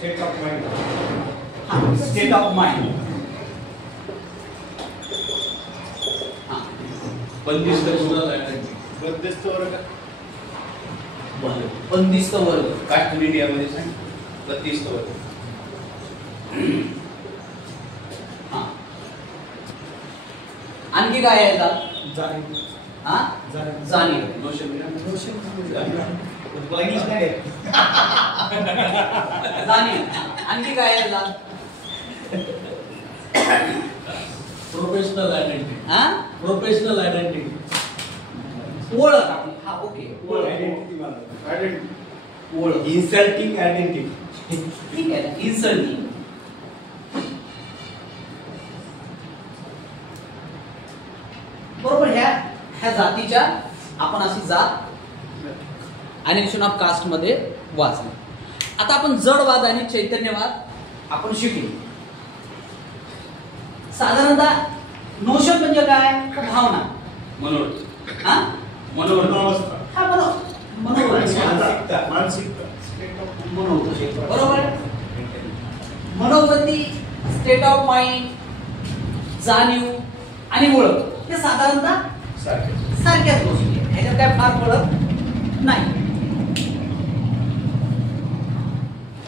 State of mind. हां, state of mind. हां, बंदिस्त आयडेंटिटी. बंदिस्त वर्ग. बंदिस्त वर्ग. कास्ट मीडियामध्ये सांग बंदिस्त वर्ग. हां, आणखी काय आहे यात? जाणीव. हां, जाणीव. नोशन इंग्लिश नाही. जाणीव. आणखी काय आहे यात? Professional identity. हां, प्रोफेशनल आयडेंटिटी. ओळख आपली. हा, ओके. ओळख. आयडेंटिटी मला. आयडेंटिटी. ओळख. Insulting identity. ठीक आहे ना, इन्सल्टिंग. बरोबर. ह्या जातीच्या आपण अशी जात ॲनिमेशन ऑफ कास्ट मध्ये वाचली. आता आपण जडवाद आणि चैतन्यवाद आपण शिकलो. साधारणतः नोशन म्हणजे काय? भावना. मनोवृत्ती. हा, मनोवस्था. हा, मनोवृत्ती. मानसिकता. मानसिकता. मनोवृत्ती. बरोबर. मनोवृत्ती, स्टेट ऑफ माइंड, जाणीव आणि ओळख हे साधारणतः सारख्याच गोष्टी आहेत. ह्याच्यात काय फार फरक नाही.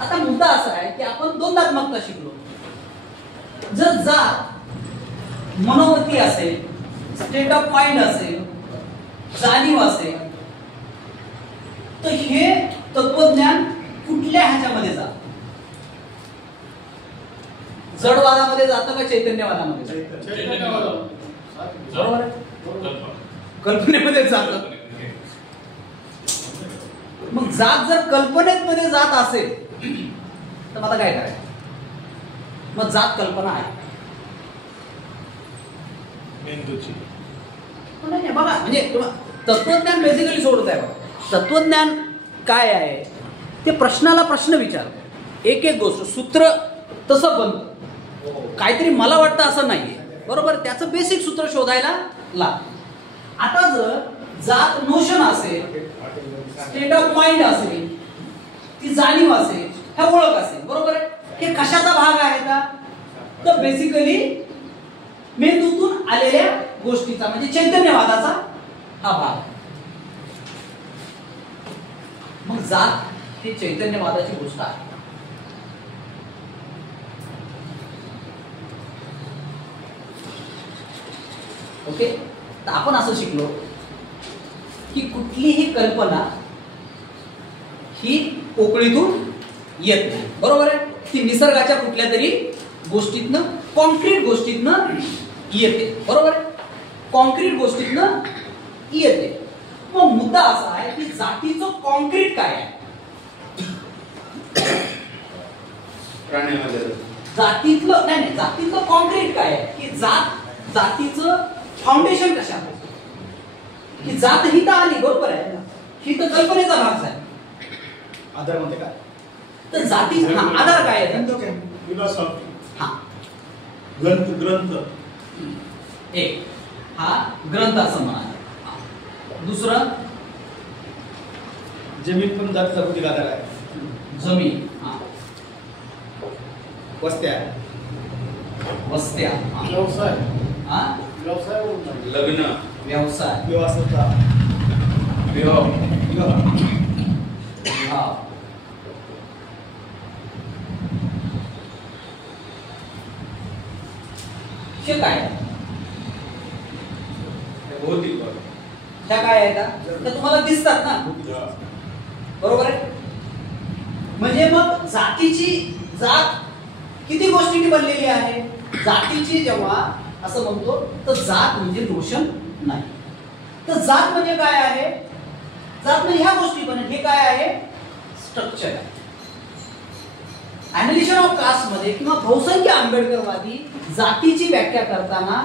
आता मुद्दा असा आहे की आपण द्वंद्वात्मकता शिकलो. जर जात मनोवृत्ती असेल, स्टेट ऑफ माइंड असेल, जाणीव असेल, तर हे तत्वज्ञान कुठल्या ह्याच्यामध्ये जात? जडवादामध्ये जातं का चैतन्यवादामध्ये जातं? बरोबर आहे. कल्पनेमध्ये जातं. मग जात जर कल्पनेमध्ये जात असेल तर मला काय करायचं? मग जात कल्पना आहे. मेंदूची. नाही, बघा, म्हणजे तत्वज्ञान बेसिकली सोडत आहे. बघा, तत्वज्ञान काय आहे ते प्रश्नाला प्रश्न विचारतं. एक एक गोष्ट सूत्र तसं बनतं. काहीतरी मला वाटतं असं नाहीये. बरोबर. त्याचं बेसिक सूत्र शोधायला लागतं. आता जर जात नोशन असेल, स्टेट ऑफ माइंड असेल, ती जाणीव असेल, ह्या ओळख असेल, बरोबर आहे. हे कशाचा भाग आहे का? तर बेसिकली मेंदूतून आलेल्या गोष्टीचा म्हणजे चैतन्यवादाचा हा भाग. मग जात ही चैतन्यवादाची गोष्ट आहे. ओके. तर आपण असं शिकलो की कुठलीही कल्पना ही पोकळीतून येत नाही. बरोबर आहे. ती निसर्गाच्या कुठल्या तरी गोष्टीतनं, कॉन्क्रीट गोष्टीतनं येते. बरोबर आहे. कॉन्क्रीट गोष्टीतनं येते. मग मुद्दा असा आहे की जातीचं कॉन्क्रीट काय आहे? प्राण्यामध्ये जातीतलं नाही, जातीतलं कॉन्क्रीट काय आहे? की जातीचं फाउंडेशन कशात? की जात ही तर आली, बरोबर आहे. ही तर कल्पनेचा भाग आहे. आधार म्हणते का? तर जातीचा आधार काय आहे? फिलॉसॉफी. हा, ग्रंथ. एक हा ग्रंथ असं म्हणा. दुसरं जमीन पण जातीचा भौतिक आधार आहे. जमीन. हा, वस्त्या. वस्त्या. हा. व्यवसाय. हा, लग्न. व्यवसाय. विवाहता. विवाह. हा, हे काय? भौतिक भाग. ह्या काय आहे का? तर तुम्हाला दिसतात ना, बरोबर आहे. म्हणजे मग जात किती गोष्टींनी बनलेली आहे? जातीची जेव्हा असं म्हणतो तर जात म्हणजे नोशन नाही. तर जात म्हणजे काय आहे? जात म्हणजे ह्या गोष्टी पण. हे काय आहे? स्ट्रक्चर आहे. ॲनालिसिस ऑफ कास्ट मध्ये किंवा बहुसंख्य आंबेडकरवादी जातीची व्याख्या करताना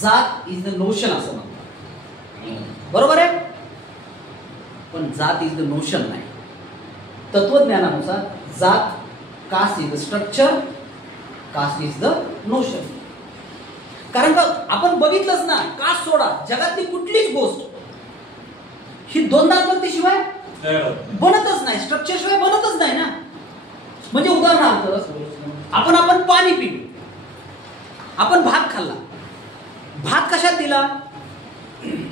जात इज द नोशन असं म्हणतात. बरोबर आहे. पण जात इज द नोशन नाही. तत्वज्ञानानुसार जात, caste is the structure, caste is the notion. कारण का आपण बघितलंच ना, कास्ट सोडा, जगातली कुठलीच गोष्ट ही द्वंद्वात्मकतेशिवाय बनतच नाही, स्ट्रक्चर शिवाय बनतच नाही ना. म्हणजे उदाहरणार्थ उदाहरणार्थ आपण पाणी पिलो, आपण भात खाल्ला. भात कशात दिला?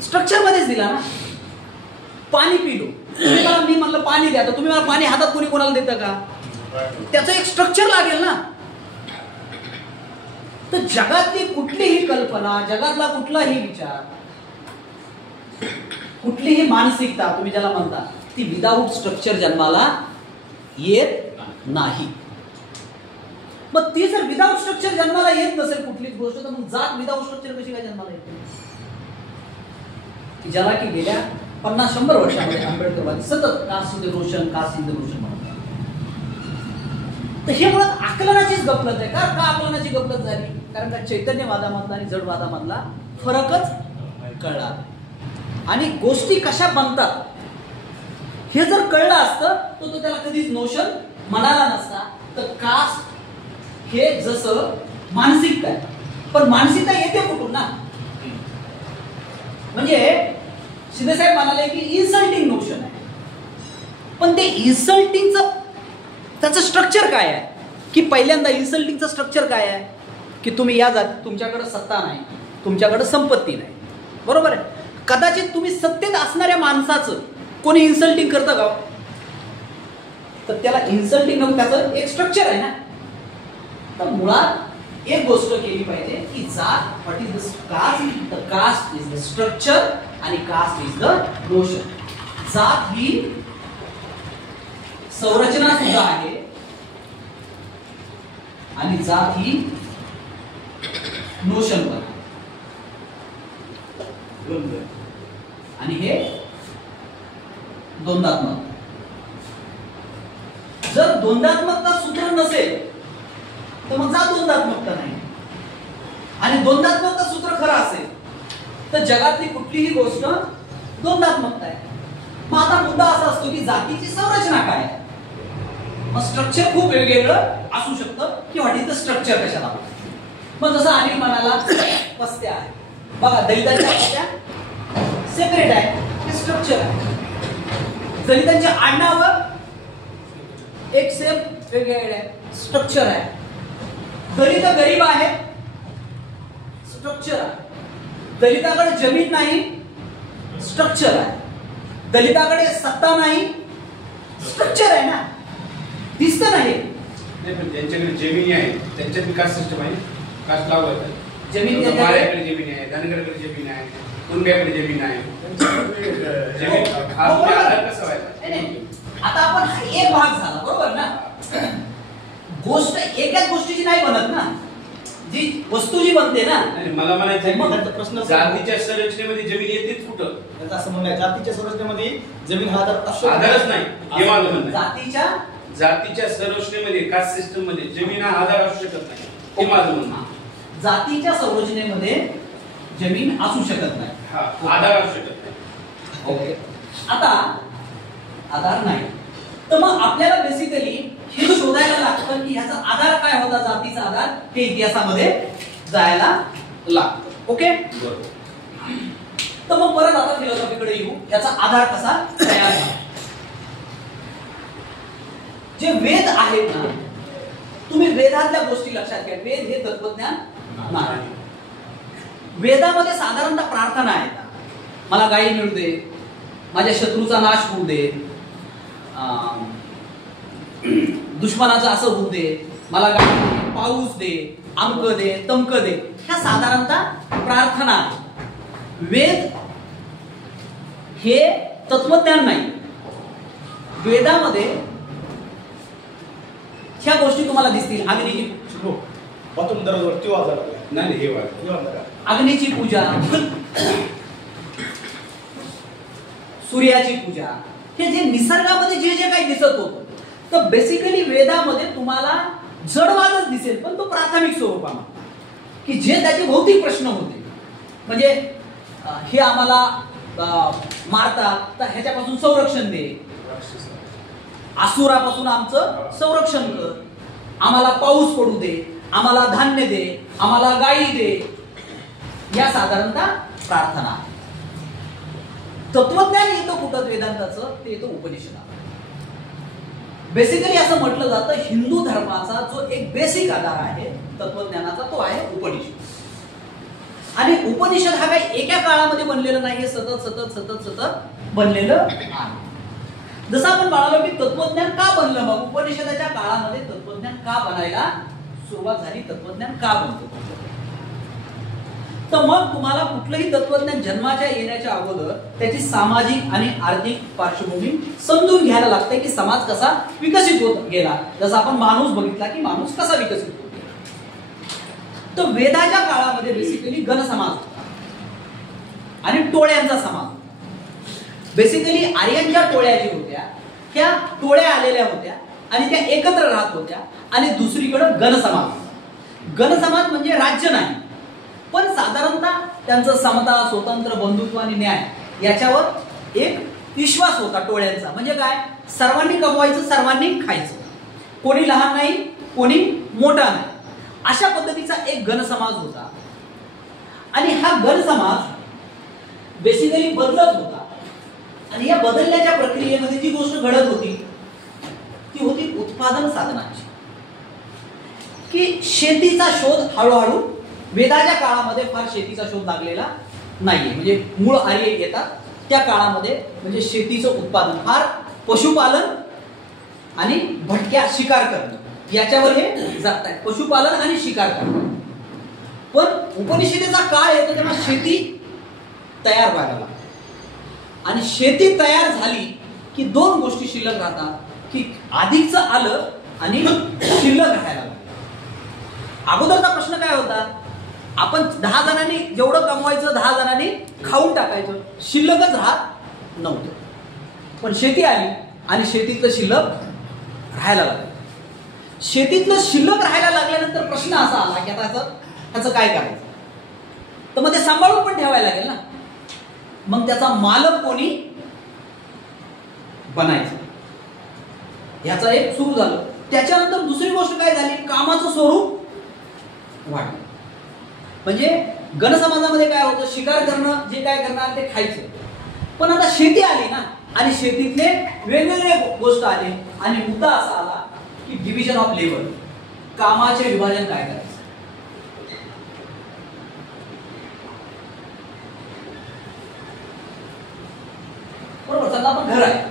स्ट्रक्चर मध्येच दिला ना. पाणी पिलो, मी म्हणलं पाणी द्या, तर तुम्ही मला पाणी हातात कोणी कोणाला देतं का? त्याचं एक स्ट्रक्चर लागेल ना. तर जगातली कुठलीही कल्पना, जगातला कुठलाही विचार, कुठलीही मानसिकता तुम्ही ज्याला म्हणता, ती विदाऊट स्ट्रक्चर जन्माला येत नाही. मग ती जर विदाऊट स्ट्रक्चर जन्माला येत नसेल कुठलीच गोष्ट, तर मग जात विदाऊट स्ट्रक्चर कशी काय जन्माला येते? ज्याला की गेल्या 50-100 वर्षामध्ये आंबेडकरवादी सतत caste in the notion, caste in the notion म्हणतात. तर हे मुळात आकलनाचीच गफलत आहे. का आकलनाची गफलत झाली? कारण का चैतन्यवादामधला आणि जडवादामधला फरकच कळला. आणि गोष्टी कशा बनतात हे जर कळलं असतं तर तो त्याला कधीच नोशन म्हणाला नसता. तर कास्ट हे जसं मानसिकता आहे, पण मानसिकता येते कुठून ना? म्हणजे शिंदेसाहेब म्हणाले की इन्सल्टिंग नोशन आहे, पण ते इन्सल्टिंगचं त्याचं स्ट्रक्चर काय आहे? की पहिल्यांदा इन्सल्टिंगचं स्ट्रक्चर काय आहे? की तुम्ही या जाती, तुमच्याकडे सत्ता नाही, तुमच्याकडे संपत्ती नाही, बरोबर आहे. कदाचित तुम्ही सत्तेत असणाऱ्या माणसाचं कोणी इन्सल्टिंग करतं का? तर त्याला इन्सल्टिंग नको, त्याचं एक स्ट्रक्चर आहे ना. तर मुळात एक गोष्ट केली पाहिजे की जात, what is the caste? The caste is the structure आणि कास्ट इज द नोशन. जात ही संरचना सुद्धा आहे आणि जात ही नोशन पण आहे. आणि हे द्वंद्वात्मक. जर द्वंद्वात्मकता सूत्र नसेल तर मग जात द्वंद्वात्मकता नाही. आणि द्वंद्वात्मकता सूत्र खरं असेल तर जगातली कुठलीही गोष्ट द्वंद्वात्मकता आहे. मग आता मुद्दा असा असतो की जातीची संरचना काय आहे? मग स्ट्रक्चर खूप वेगवेगळं असू शकतं की व्हॉट इज द स्ट्रक्चर कशाला. मग जसं अनिल म्हणाला वस्त्या आहे, बघा दलितांच्या वस्त्या सेपरेट आहे, हे स्ट्रक्चर आहे. दलितांच्या आडनावर एक सेम वेगवेगळे आहे, स्ट्रक्चर आहे. दलित गरीब आहे, स्ट्रक्चर आहे. दलिताकडे जमीन नाही, स्ट्रक्चर आहे. दलिताकडे सत्ता नाही, स्ट्रक्चर आहे ना, दिसतं नाही. पण ज्यांच्याकडे जमिनी आहे त्यांच्यात विकास सिस्टम आहे, कास्ट लागू आहे. जमीन माळ्याकडे जमीन आहे, धनगरकडे जमीन आहे, कुंड्याकडे जमीन आहे. जमीन हा आधार कसा व्हायचा? आता आपण एक भाग झाला, बरोबर ना. गोष्ट एकाच गोष्टीची नाही बनत ना, जी वस्तू जी बनते ना. मला म्हणायचं प्रश्न जातीच्या संरचनेमध्ये जमीन येतेच कुठं? त्याचं असं म्हणणं आहे, जातीच्या संरचनेमध्ये जमीन हा आधारच नाही, हे माझं म्हणणं आहे. जातीच्या संरचनेमध्ये, कास्ट सिस्टम मध्ये जमीन हा आधार असू शकत नाही, हे माझं म्हणणं आहे. जातीच्या संरचनेमध्ये जमीन असू शकत नाही, आधार असू शकत नाही. ओके. आता आधार नाही तर मग आपल्याला बेसिकली हे शोधायला लागतं की ह्याचा आधार काय होता, जातीचा आधार, हे इतिहासामध्ये जायला लागतं. ओके. तर मग परत आता फिलॉसॉफीकडे येऊ, याचा आधार कसा तयार झाला. जे वेद आहेत ना, तुम्ही वेदातल्या गोष्टी लक्षात घ्या. वेद हे तत्वज्ञान नाही. वेदामध्ये साधारणतः प्रार्थना आहेत. मला गायी मिळू दे, माझ्या शत्रूचा नाश होऊ दे, दुश्मनाचं असं होऊ दे, मला गायी दे, पाऊस दे, अमक दे, तमक दे. ह्या साधारणतः प्रार्थना आहेत. वेद हे तत्वज्ञान नाही. वेदामध्ये ह्या गोष्टी तुम्हाला दिसतील. अग्नीची बाथरूम दरवाजावरती वाजवला नाही, हे वाद. अग्नीची पूजा, सूर्याची पूजा, हे जे निसर्गामध्ये जे जे काही दिसत होतं, तर बेसिकली वेदामध्ये तुम्हाला जडवादच दिसेल, पण तो प्राथमिक स्वरूपामध्ये, की जे त्याचे भौतिक प्रश्न होते. म्हणजे हे आम्हाला मारतात तर ह्याच्यापासून संरक्षण दे, असुरापासून आमचं संरक्षण कर, आम्हाला पाऊस पडू दे, आम्हाला धान्य दे, आम्हाला गायी दे. या साधारणतः प्रार्थना. तत्वज्ञान येतं कुठं वेदांताचं, ते येतं उपनिषदात. बेसिकली असं म्हटलं जातं हिंदू धर्माचा बेसिक आधार आहे तत्वज्ञानाचा, तो आहे उपनिषद. आणि उपनिषद हा काही एका काळामध्ये बनलेलं नाहीये, सतत सतत सतत सतत बनलेलं आहे. जसं आपण म्हणालो की तत्वज्ञान का बनलं, मग उपनिषदाच्या काळामध्ये तत्वज्ञान का बनायला सुरुवात झाली, तत्वज्ञान का बनतं. तर मग तुम्हाला कुठलंही तत्वज्ञान जन्माच्या येण्याच्या अगोदर त्याची सामाजिक आणि आर्थिक पार्श्वभूमी समजून घ्यायला लागते की समाज कसा विकसित होत गेला. जसं आपण माणूस बघितला की माणूस कसा विकसित होत गेला. तर वेदाच्या काळामध्ये बेसिकली गणसमाज होता आणि टोळ्यांचा समाज. बेसिकली आर्यांच्या टोळ्या ज्या होत्या त्या टोळ्या आलेल्या होत्या आणि त्या एकत्र राहत होत्या. आणि दुसरीकडे गणसमाज. गणसमाज म्हणजे राज्य नाही, पण साधारणतः त्यांचं समता, स्वतंत्र, बंधुत्व आणि न्याय याच्यावर एक विश्वास होता टोळ्यांचा. म्हणजे काय, सर्वांनी कमवायचं, सर्वांनी खायचं, कोणी लहान नाही, कोणी मोठा नाही, अशा पद्धतीचा एक गणसमाज होता. आणि हा गणसमाज बेसिकली बदलत होता. आणि या बदलण्याच्या प्रक्रियेमध्ये जी गोष्ट घडत होती ती होती उत्पादन साधनाची. की शेतीचा शोध हळूहळू वेदाच्या काळामध्ये फार शेतीचा शोध लागलेला नाहीये. म्हणजे मूळ आर्य येतात त्या काळामध्ये म्हणजे शेतीचं उत्पादन फार पशुपालन आणि भटक्या शिकार करणं याच्यावर हे जगत आहेत. पशुपालन आणि शिकार करणं. पण उपनिषदेचा काळ येतो तेव्हा शेती तयार व्हायला लागते. आणि शेती तयार झाली की दोन गोष्टी शिल्लक राहतात, की अधिकचं आलं आणि शिल्लक राहायला लागलं. अगोदरचा प्रश्न काय होता, आपण 10 जणांनी जेवढं कमवायचं 10 जणांनी खाऊन टाकायचं, शिल्लकच राहत नव्हतं. पण शेती आली आणि शेतीतलं शिल्लक राहायला लागलं. शेतीतलं शिल्लक राहायला लागल्यानंतर प्रश्न असा आला की आता त्याचं काय करायचं. तर मग ते सांभाळून पण ठेवायला लागेल ना. मग त्याचा मालक कोणी बनायचं ह्याचं एक सुरू झालं. त्याच्यानंतर दुसरी गोष्ट काय झाली, कामाचं स्वरूप वाढलं. म्हणजे गणसमाजामध्ये काय होतं, शिकार करणं, जे काय करणार ते खायचं. पण आता शेती आली ना आणि शेतीतले वेगवेगळे गोष्ट आले आणि मुद्दा असा आला की डिव्हिजन ऑफ लेबर, कामाचे विभाजन काय करायचं. बरोबर, समजा आपण घर आहे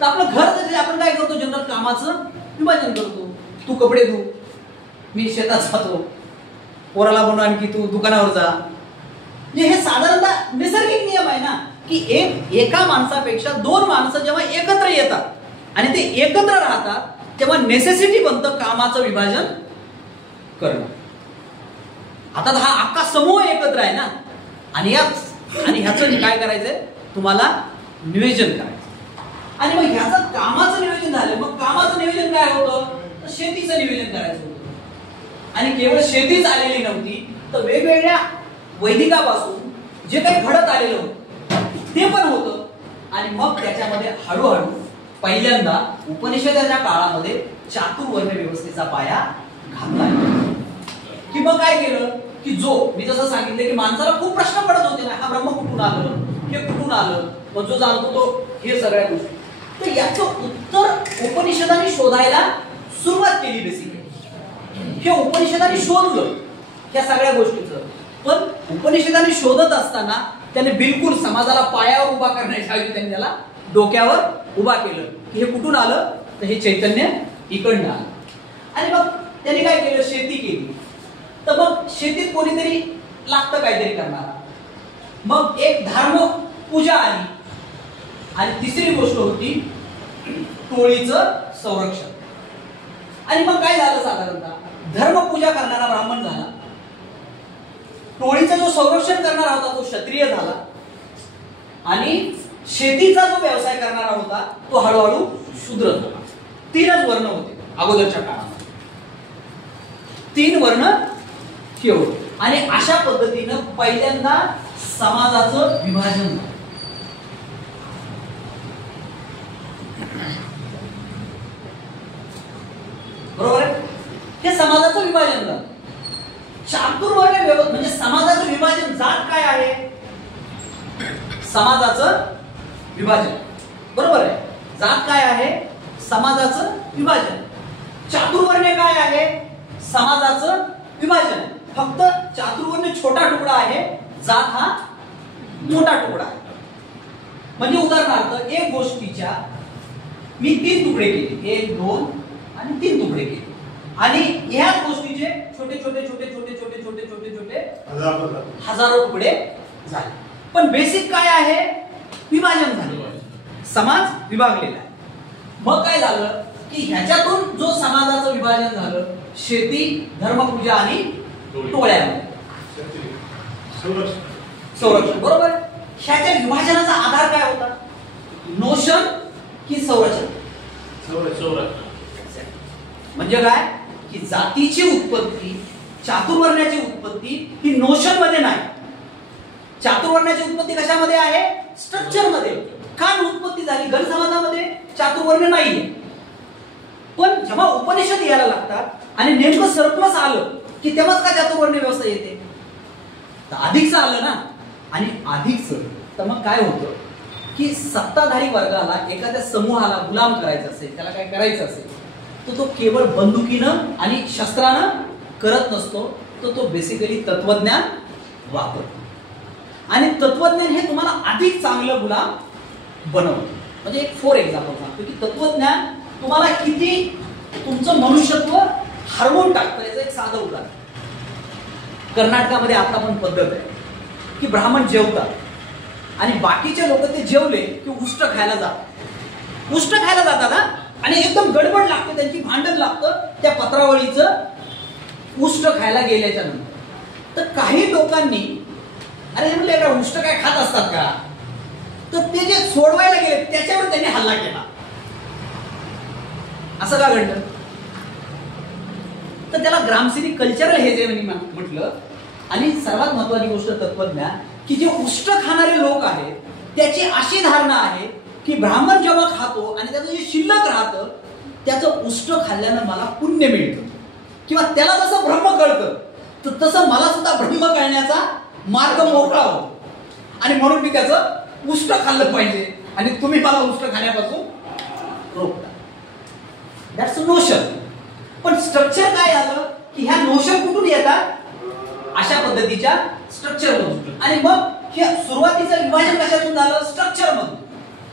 तर आपलं घर आपण काय करतो, जनरल कामाचं विभाजन करतो. तू कपडे धु, मी शेतात जातो, पोराला म्हणून आणखी तू दुकानावर जा. म्हणजे हे साधारणतः नैसर्गिक नियम आहे ना की एका माणसापेक्षा 2 माणसं जेव्हा एकत्र येतात आणि ते एकत्र राहतात तेव्हा नेसेसिटी बनतं कामाचं विभाजन करणं. आता हा अख्खा समूह एकत्र आहे ना आणि ह्याचं काय करायचंय, तुम्हाला नियोजन करायचं. आणि मग ह्याचं कामाचं नियोजन झालं. मग कामाचं नियोजन काय होतं, तर शेतीचं नियोजन करायचं होतं. आणि केवळ शेतीच आलेली नव्हती तर वेगवेगळ्या वैदिकापासून जे काही घडत आलेलं होतं ते पण होतं. आणि मग त्याच्यामध्ये हळूहळू पहिल्यांदा उपनिषदाच्या काळामध्ये चातुर्वर्ण व्यवस्थेचा पाया घातला. की मग काय केलं की मी जसं सांगितलं की माणसाला खूप प्रश्न पडत होते ना, हा ब्रह्म कुठून आलं, हे कुठून आलं, मग जो जाणतो तो हे सगळ्या गोष्टी. तर याचं उत्तर उपनिषदाने शोधायला सुरुवात केली. बेसिकली हे उपनिषदाने शोधलं ह्या सगळ्या गोष्टीचं. पण उपनिषदाने शोधत असताना त्याने बिलकुल समाजाला पायावर उभा करण्याच्या ऐवजी त्यांनी त्याला डोक्यावर उभा केलं की हे कुठून आलं, तर हे चैतन्य इकडनं आलं. आणि मग त्याने काय केलं, शेती केली. तर मग शेतीत कोणीतरी लागतं काहीतरी करणारा. मग एक धर्म पूजा आली. आणि तिसरी गोष्ट होती टोळीचं संरक्षण. आणि मग काय झालं, साधारणतः धर्मपूजा करणारा ब्राह्मण झाला, टोळीचं जो संरक्षण करणारा होता तो क्षत्रिय झाला आणि शेतीचा जो व्यवसाय करणारा होता तो हळूहळू शूद्र झाला. 3च वर्ण होते अगोदरच्या काळात, 3 वर्ण हे होते. आणि अशा पद्धतीनं पहिल्यांदा समाजाचं विभाजन झालं. बरोबर आहे, हे समाजाचं विभाजन झालं. चातुर्वर्ण व्यवस्था म्हणजे समाजाचं विभाजन. जात काय आहे, समाजाचं विभाजन. बरोबर आहे, जात काय आहे, समाजाचं विभाजन. चातुर्वर्ण काय आहे, समाजाचं विभाजन आहे. फक्त चातुर्वर्ण छोटा तुकडा आहे, जात हा मोठा तुकडा आहे. म्हणजे उदाहरणार्थ एक गोष्टीच्या मी 3 तुकडे केले, 1 2 आणि 3 तुकडे केले आणि ह्याच गोष्टीचे छोटे छोटे छोटे छोटे छोटे छोटे छोटे छोटे हजारो तुकडे झाले. पण बेसिक काय आहे? विभाजन झाले, समाज विभागलेला आहे. मग काय झालं की ह्याच्यातून जो समाजाचं विभाजन झालं, शेती, धर्मपूजा आणि टोळ्यामध्ये संरक्षण. बरोबर. ह्याच्या विभाजनाचा आधार काय होता? नोशन की संरक्षण? म्हणजे काय की जातीची उत्पत्ती, चातुर्वर्ण्याची उत्पत्ती ही नोशन मध्ये नाही. चातुर्वर्ण्याची उत्पत्ती कशामध्ये आहे? स्ट्रक्चर मध्ये. का उत्पत्ती झाली? गण समाजामध्ये चातुर्वर्ण नाहीये. पण जेव्हा उपनिषद यायला लागतात आणि नेमकं सरप्लस आलं की तेव्हाच का चातुर्वर्ण व्यवस्था येते? तर अधिकचं आलं ना. आणि अधिकचं तर मग काय होतं की सत्ताधारी वर्गाला, एखाद्या समूहाला गुलाम करायचं असेल, त्याला काय करायचं असेल तर तो केवळ बंदुकीनं आणि शस्त्रानं करत नसतो, तर तो बेसिकली तत्वज्ञान वापरतो. आणि तत्वज्ञान हे तुम्हाला अधिक चांगलं गुलाम बनवतं. म्हणजे एक फॉर एक्झाम्पल सांगतो की तत्वज्ञान तुम्हाला किती तुमचं मनुष्यत्व हरवून टाकतं. याचं एक साधं उदाहरण, कर्नाटकामध्ये आता पण पद्धत आहे की ब्राह्मण जेवतात आणि बाकीचे लोक ते जेवले की उष्ट खायला जातात. उष्ट खायला जातात ना, आणि एकदम गडबड लागते, त्यांची भांडण लागतं त्या पत्रावळीचं उष्ट खायला गेल्याच्या नंतर. तर काही लोकांनी अरे म्हणले का उष्ट काय खात असतात का, तर ते जे सोडवायला गेले त्याच्यावर त्यांनी हल्ला केला. असं का घडलं? तर त्याला ग्रामसिनी कल्चरल हे जे म्हटलं. आणि सर्वात महत्वाची गोष्ट तत्वज्ञान की जे उष्ट खाणारे लोक आहेत त्याची अशी धारणा आहे की ब्राह्मण जेव्हा खातो आणि त्याचं जे शिल्लक राहतं त्याचं उष्ट खाल्ल्यानं मला पुण्य मिळतं, किंवा त्याला जसं ब्रह्म कळतं तर तसं मला सुद्धा ब्रह्म कळण्याचा मार्ग मोकळा होतो. आणि म्हणून मी त्याचं उष्ट खाल्लं पाहिजे आणि तुम्ही मला उष्ट खाण्यापासून रोखता. That's a notion. पण स्ट्रक्चर काय आलं की ह्या नोशन कुठून येतात? अशा पद्धतीच्या स्ट्रक्चर मधून. आणि मग हे सुरुवातीचं विभाजन कशातून झालं? स्ट्रक्चर मधून.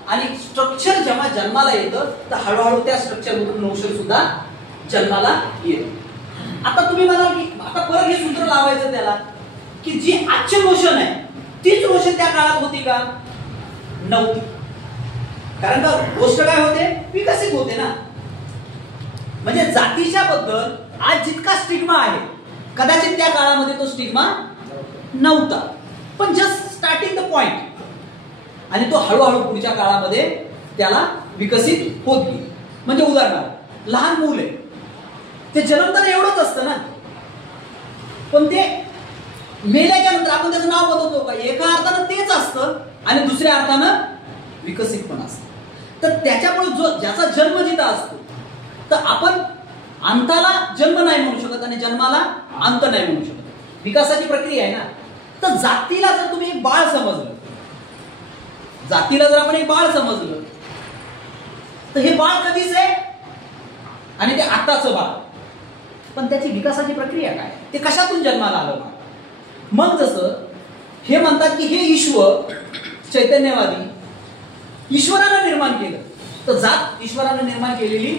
आणि स्ट्रक्चर जेव्हा जन्माला येतं तर हळूहळू त्या स्ट्रक्चर मधून नोशन सुद्धा जन्माला येतं. आता तुम्ही म्हणाल की आता परत हे सूत्र लावायचं त्याला की जी आजची नोशन आहे तीच नोशन त्या काळात होती का? नव्हती. कारण का गोष्ट काय होते? विकसित होते ना. म्हणजे जातीच्या बद्दल आज जितका स्टिग्मा आहे कदाचित त्या काळामध्ये तो स्टिग्मा नव्हता. पण जस्ट स्टार्टिंग द पॉइंट. आणि तो हळूहळू पुढच्या काळामध्ये त्याला विकसित होत गेली. म्हणजे उदाहरणार्थ लहान मूल आहे, ते जन्मताना एवढंच असतं ना, पण ते मेल्याच्या नंतर आपण त्याचं नाव बदलतो का? एका अर्थानं तेच असतं आणि दुसऱ्या अर्थानं विकसित पण असतं. तर त्याच्यामुळे जो ज्याचा जन्म जिथं असतो तर आपण अंताला जन्म नाही म्हणू शकत आणि जन्माला अंत नाही म्हणू शकत. विकासाची प्रक्रिया आहे ना. तर जातीला जर तुम्ही एक बाळ समजलं, जातीला जर आपण एक बाळ समजलं तर हे बाळ कधीच आहे आणि ते आताचं बाळ. पण त्याची विकासाची प्रक्रिया काय? ते कशातून जन्माला आलं बाळ? मग जसं हे म्हणतात की हे ईश्वर चैतन्यवादी ईश्वरानं निर्माण केलं, तर जात ईश्वरानं निर्माण केलेली.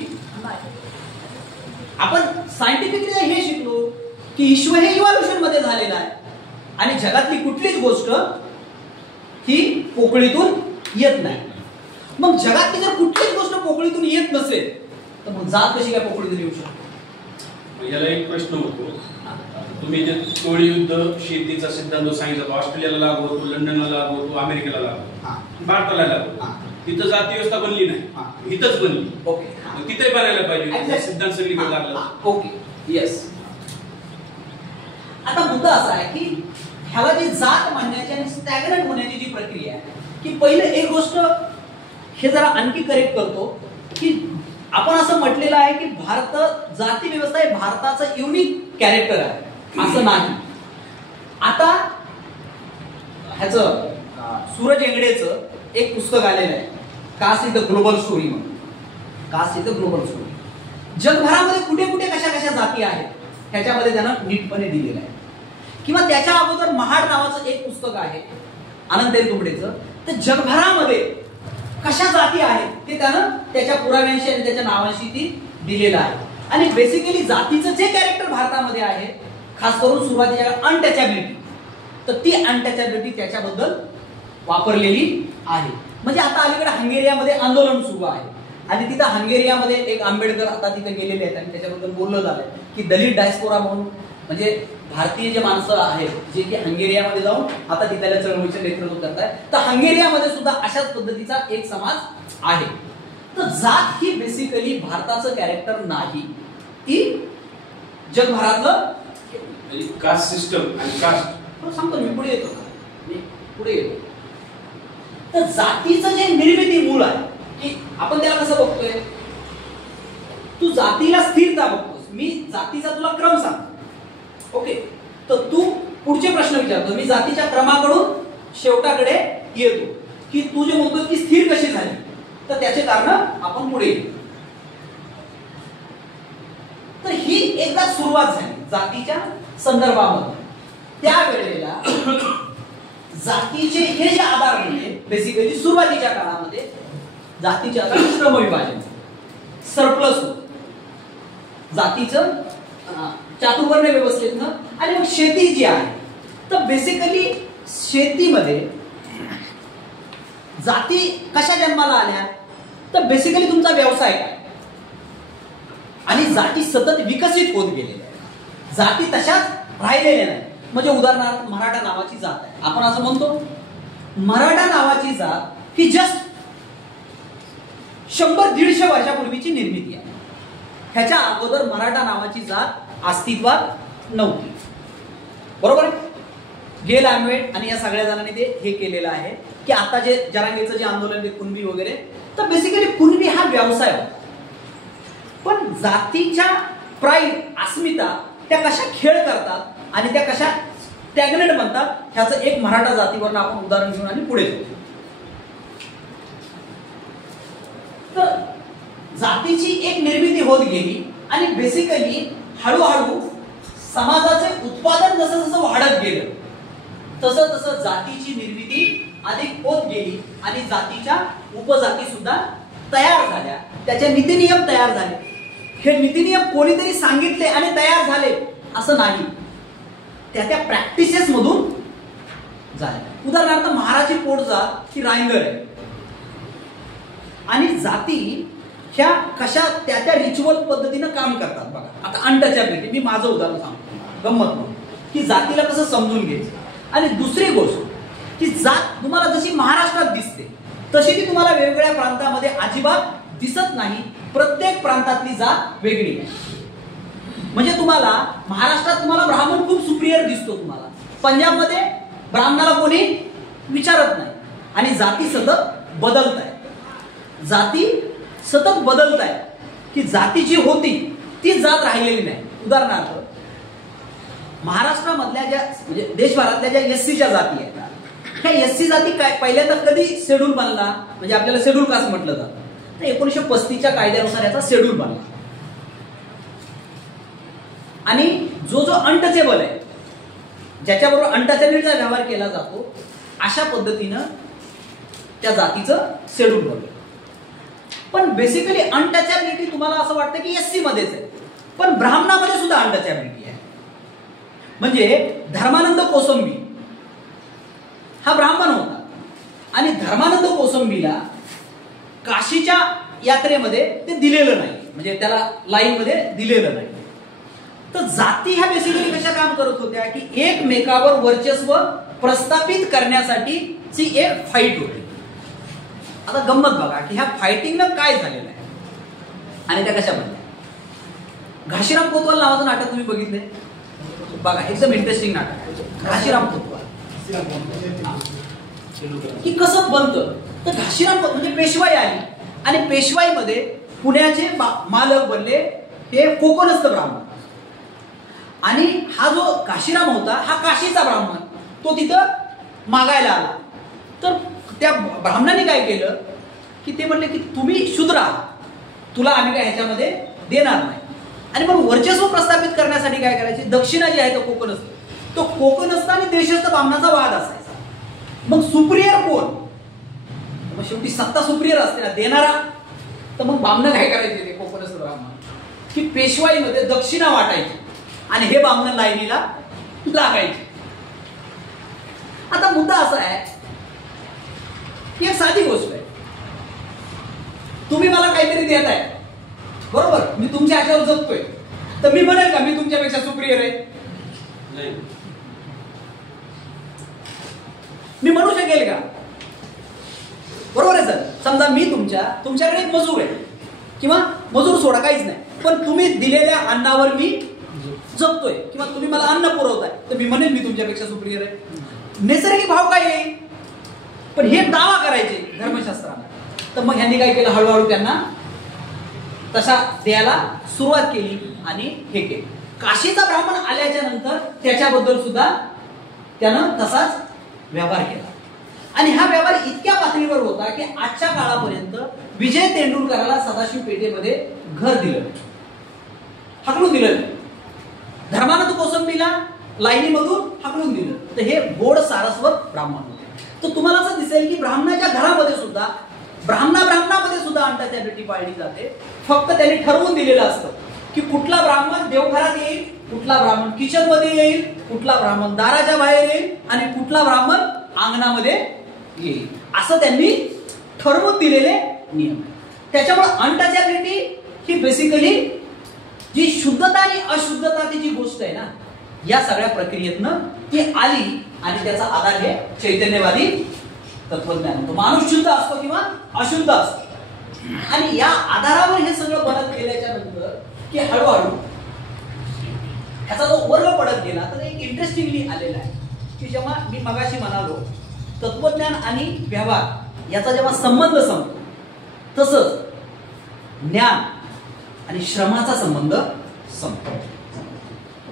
आपण सायंटिफिकली हे शिकलो की ईश्वर हे इव्हॉल्युशन मध्ये झालेलं आहे आणि जगातली कुठलीच गोष्ट ही पोकळीतून येत नाही. मग जगातली जर कुठलीच गोष्ट पोकळीतून येत नसेल तर मग जात कशी काय पोकळीतून येऊ शकते? याला एक प्रश्न होतो. तुम्ही जे टोळी युद्ध शेतीचा सिद्धांत सांगितला, ऑस्ट्रेलियाला लागू होतो, लंडनला लागू होतो, अमेरिकेला लागू, भारताला लागू. तिथं जाती व्यवस्था बनली नाही, इथंच बनली. ओके. तिथे बनायला पाहिजे सिद्धांत सगळीकडे लागला. ओके. येस. आता मुद्दा असा आहे की ह्याला जी जात मांडण्याची आणि स्टॅग्नंट होण्याची जी प्रक्रिया आहे की पहिले एक गोष्ट हे जरा आणखी करेक्ट करतो की आपण असं म्हटलेलं आहे की भारत जाती व्यवस्था हे भारताचं युनिक कॅरेक्टर आहे, असं नाही. आता ह्याचं सूरज एंगडेचं एक पुस्तक आलेलं आहे, caste is the global story म्हणून. Caste is the global story. जगभरामध्ये कुठे कुठे कशा कशा जाती आहेत ह्याच्यामध्ये त्यानं नीटपणे दिलेलं आहे. किंवा त्याच्या अगोदर महाड नावाचं एक पुस्तक आहे आनंद तेलतुंबडेचं. तर जगभरामध्ये कशा जाती आहेत ते त्यानं त्याच्या पुराव्यांशी आणि त्याच्या नावांशी ती दिलेलं आहे. आणि बेसिकली जातीचं जे कॅरेक्टर भारतामध्ये आहे, खास करून सुरुवातीच्या अनटचॅबिलिटी, तर ती अनटचॅबिलिटी त्याच्याबद्दल वापरलेली आहे. म्हणजे आता अलीकडे हंगेरियामध्ये आंदोलन सुरू आहे आणि तिथं हंगेरियामध्ये एक आंबेडकर आता तिथे गेलेले आहेत आणि त्याच्याबद्दल बोललं झालंय की दलित डायस्पोरा म्हणून, म्हणजे भारतीय जे माणसं आहेत जे की हंगेरियामध्ये जाऊन आता तिथल्या चळवळीचे नेतृत्व करतायत, तर हंगेरियामध्ये सुद्धा अशाच पद्धतीचा एक समाज आहे. तर जात ही बेसिकली भारताचं कॅरेक्टर नाही, ती जगभरातलं कास्ट सिस्टम आणि कास्ट. सांगतो मी, पुढे येतो. तर जातीचं जे निर्मिती मूळ आहे की आपण त्याला कसं बघतोय, तू जातीला स्थिरता बघतोस, मी जातीचा तुला क्रम सांगतो. ओके, तर तू पुढचे प्रश्न विचारतो, मी जातीच्या क्रमाकडून शेवटाकडे येतो की तू जे म्हणतोस की स्थिर कशी झाली, तर त्याचे कारण आपण पुढे येऊ. तर ही एकदा सुरुवात झाली जातीच्या संदर्भामध्ये. त्यावेळेला जातीचे हे जे आधार म्हणजे बेसिकली सुरुवातीच्या काळामध्ये जातीचे आधार श्रम विभाजन, सरप्लस होत, जातीचं चातुर्वर्ण व्यवस्थेतनं. आणि मग शेती जी आहे, तर बेसिकली शेतीमध्ये जाती कशा जन्माला आल्या, तर बेसिकली तुमचा व्यवसाय काय, आणि जाती सतत विकसित होत गेलेल्या आहेत, जाती तशाच राहिलेल्या नाही. म्हणजे उदाहरणार्थ मराठा नावाची जात आहे, आपण असं म्हणतो मराठा नावाची जात ही जस्ट 100-150 वर्षापूर्वीची निर्मिती आहे. ह्याच्या अगोदर मराठा नावाची जात अस्तित्वात नव्हती. बरोबर आहे. गेल आंबेड आणि या सगळ्या जणांनी ते हे केलेलं आहे की आता जे जरांगेचं जे आंदोलन कुणबी वगैरे, तर बेसिकली कुणबी हा व्यवसाय होता. पण जातीच्या प्राईड, अस्मिता त्या कशा खेळ करतात आणि त्या कशा स्टॅग्नेट बनतात, ह्याचं एक मराठा जातीवरनं आपण उदाहरण घेऊन आणि पुढे जाऊ. तर जातीची एक निर्मिती होत गेली आणि बेसिकली हळूहळू समाजाचे उत्पादन जसं जसं वाढत गेलं तसं तसं जातीची निर्मिती अधिक होत गेली आणि जातीच्या उपजाती सुद्धा तयार झाल्या, त्याचे नीतिनियम तयार झाले. हे नीतिनियम कोणीतरी सांगितले आणि तयार झाले असं नाही, त्या प्रॅक्टिसेस मधून झाले. उदाहरणार्थ महाराची पोट जात ही रायंगर आहे आणि जाती ह्या कशा त्या रिच्युअल पद्धतीनं काम करतात. बघा आता अनटचॅबिलिटी, मी माझं उदाहरण सांगतो गंमत म्हणून की जातीला कसं समजून घ्यायचं. आणि दुसरी गोष्ट की जात तुम्हाला जशी महाराष्ट्रात दिसते तशी ती तुम्हाला वेगवेगळ्या प्रांतामध्ये अजिबात दिसत नाही. प्रत्येक प्रांतातली जात वेगळी आहे. म्हणजे तुम्हाला महाराष्ट्रात तुम्हाला ब्राह्मण खूप सुप्रियर दिसतो, तुम्हाला पंजाबमध्ये ब्राह्मणाला कोणी विचारत नाही. आणि जाती सतत बदलत आहेत, जाती सतत बदलत आहेत की जाती जी होती ती जात राहिलेली नाही. उदाहरणार्थ महाराष्ट्रामधल्या ज्या म्हणजे देशभरातल्या ज्या एससीच्या जाती आहेत, ह्या एससी जाती काय पहिल्यांदा कधी शेड्यूल बनला, म्हणजे आपल्याला शेड्यूल कास्ट म्हटलं जातं, तर 1935च्या कायद्यानुसार याचा शेड्यूल बनला. आणि जो जो अनटचेबल आहे, ज्याच्याबरोबर अनटचेबिलिटीचा व्यवहार केला जातो, अशा पद्धतीनं त्या जातीचं शेड्यूल बनलं. पण बेसिकली अनटचॅबिलिटी तुम्हाला असं वाटतं की एससी मध्येच आहे, पण ब्राह्मणामध्ये सुद्धा अनटचॅबिलिटी आहे. म्हणजे धर्मानंद कोसंबी हा ब्राह्मण होता आणि धर्मानंद कोसंबीला काशीच्या यात्रेमध्ये ते दिलेलं नाही, म्हणजे त्याला लाईन मध्ये दिलेलं नाही. तर जाती ह्या बेसिकली कशा काम करत होत्या की एकमेकावर वर्चस्व प्रस्थापित करण्यासाठीची एक फाईट होती. आता गंमत बघा की ह्या फायटिंगनं काय झालेलं आहे आणि त्या कशा बनल्या. घाशीराम कोतवाल नावाचं नाटक तुम्ही बघितले बघा, एकदम इंटरेस्टिंग नाटक घाशीराम कोतवाल. की कसं बनतं, तर घाशीराम म्हणजे पेशवाई आली आणि पेशवाईमध्ये पुण्याचे मालक बनले हे कोकणस्थ ब्राह्मण. आणि हा जो घाशीराम होता हा काशीचा ब्राह्मण, तो तिथं मागायला आला. तर त्या ब्राह्मणाने काय केलं की ते म्हणले की तुम्ही शूद्र आहात, तुला आम्ही काय ह्याच्यामध्ये देणार नाही. आणि मग वर्चस्व प्रस्थापित करण्यासाठी काय करायचे, दक्षिणा जी आहे तो कोकणस्थ, तो कोकणस्थ आणि देशस्थ ब्राह्मणाचा वाद असायचा. मग सुप्रियर कोण, मग शेवटी सत्ता सुप्रियर असते ना, देणारा. तर मग ब्राह्मण काय करायचे, ते कोकणस्थ ब्राह्मण की पेशवाईमध्ये दक्षिणा वाटायची आणि हे ब्राह्मण लाईनीला लागायचे. आता मुद्दा असा आहे की एक साधी गोष्ट आहे, तुम्ही मला काहीतरी देत आहे, बरोबर, मी तुमच्या ह्याच्यावर जगतोय, तर मी म्हणेल का मी तुमच्यापेक्षा सुप्रियर आहे? नाही. मी म्हणू शकेल का? बरोबर आहे सर. समजा मी तुमच्याकडे एक मजूर आहे, किंवा मजूर सोडा काहीच नाही, पण तुम्ही दिलेल्या अन्नावर मी जगतोय किंवा तुम्ही मला अन्न पुरवताय, तर मी म्हणेल मी तुमच्यापेक्षा सुप्रियर आहे. नैसर्गिक भाव काय आहे, पण हे दावा करायचे धर्मशास्त्राला. तर मग ह्यांनी काय केलं, हळूहळू त्यांना तसा द्यायला सुरुवात केली आणि हे केलं. काशीचा ब्राह्मण आल्याच्या नंतर त्याच्याबद्दल सुद्धा त्यानं तसाच व्यवहार केला आणि हा व्यवहार इतक्या पातळीवर होता की आजच्या काळापर्यंत विजय तेंडुलकराला सदाशिव पेठेमध्ये घर दिलं, हाकलून दिलं. धर्मानंद कोसंबीला लाईनीमधून हाकलून दिलं. तर हे गोड सारस्वत ब्राह्मण होते. तर तुम्हाला असं दिसेल की ब्राह्मणाच्या घरामध्ये सुद्धा ब्राह्मणामध्ये सुद्धा अनटचॅबिलिटी पाळली जाते. फक्त त्यांनी ठरवून दिलेलं असतं की कुठला ब्राह्मण देवघरात येईल, कुठला ब्राह्मण किचन मध्ये येईल, कुठला ब्राह्मण दाराच्या बाहेर येईल आणि कुठला ब्राह्मण अंगणामध्ये येईल, असं त्यांनी ठरवून दिलेले नियम. त्याच्यामुळे अनटचॅबिलिटी ही बेसिकली जी शुद्धता आणि अशुद्धताची जी गोष्ट आहे ना, या सगळ्या प्रक्रियेतनं ती आली आणि त्याचा आधार हे चैतन्यवादी तत्वज्ञान होतं. माणूस शुद्ध असतो किंवा अशुद्ध असतो आणि या आधारावर हे सगळं बनत गेल्याच्या नंतर की हळूहळू ह्याचा जो वर्ग पडत गेला, तर एक इंटरेस्टिंगली आलेला आहे की जेव्हा मी मगाशी म्हणालो तत्वज्ञान आणि व्यवहार याचा जेव्हा संबंध संपतो, तसंच ज्ञान आणि श्रमाचा संबंध संपतो.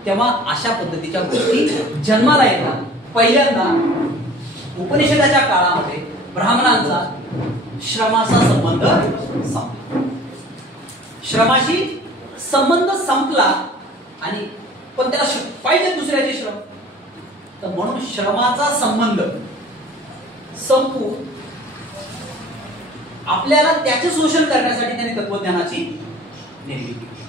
तेव्हा अशा पद्धतीच्या गोष्टी जन्माला येतात. पहिल्यांदा उपनिषदाच्या काळामध्ये ब्राह्मणांचा श्रमाचा संबंध संपला, श्रमाशी संबंध संपला आणि पण त्याला पाहिजे दुसऱ्याचे श्रम, तर म्हणून श्रमाचा संबंध संपू आपल्याला त्याचे शोषण करण्यासाठी त्याने तत्वज्ञानाची निर्मिती केली.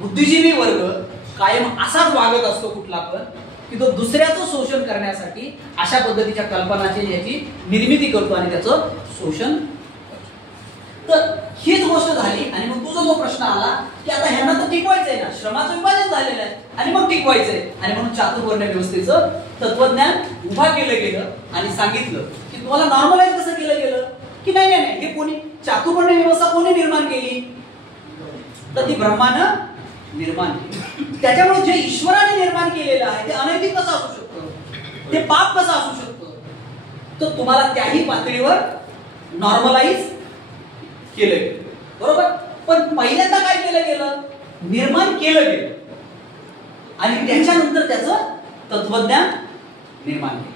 बुद्धिजीवी वर्ग कायम असाच वागत असतो कुठला पण, की तो दुसऱ्याचं शोषण करण्यासाठी अशा पद्धतीच्या कल्पनाची याची निर्मिती करतो आणि त्याचं शोषण. तर हीच गोष्ट झाली आणि मग तुझा जो प्रश्न आला की आता ह्यांना तर टिकवायचंय ना, श्रमाचं विभाजन झालेलं आहे आणि मग टिकवायचंय, आणि म्हणून चातुर्वर्ण व्यवस्थेचं तत्वज्ञान उभा केलं गेलं आणि सांगितलं की तुम्हाला नॉर्मलाइज कसं केलं गेलं की नाही नाही नाही, हे कोणी चातुर्वर्ण व्यवस्था कोणी निर्माण केली, तर ती ब्रह्मानं निर्माण केली. त्याच्यामुळे जे ईश्वराने निर्माण केलेलं आहे ते अनैतिक कसं असू शकतं, ते पाप कसं असू शकतं, तर तुम्हाला त्याही पातळीवर नॉर्मलाइज केलं गेलं, बरोबर. पण पहिल्यांदा काय केलं गेलं, निर्माण केलं गेलं आणि त्याच्यानंतर त्याचं तत्वज्ञान निर्माण केलं.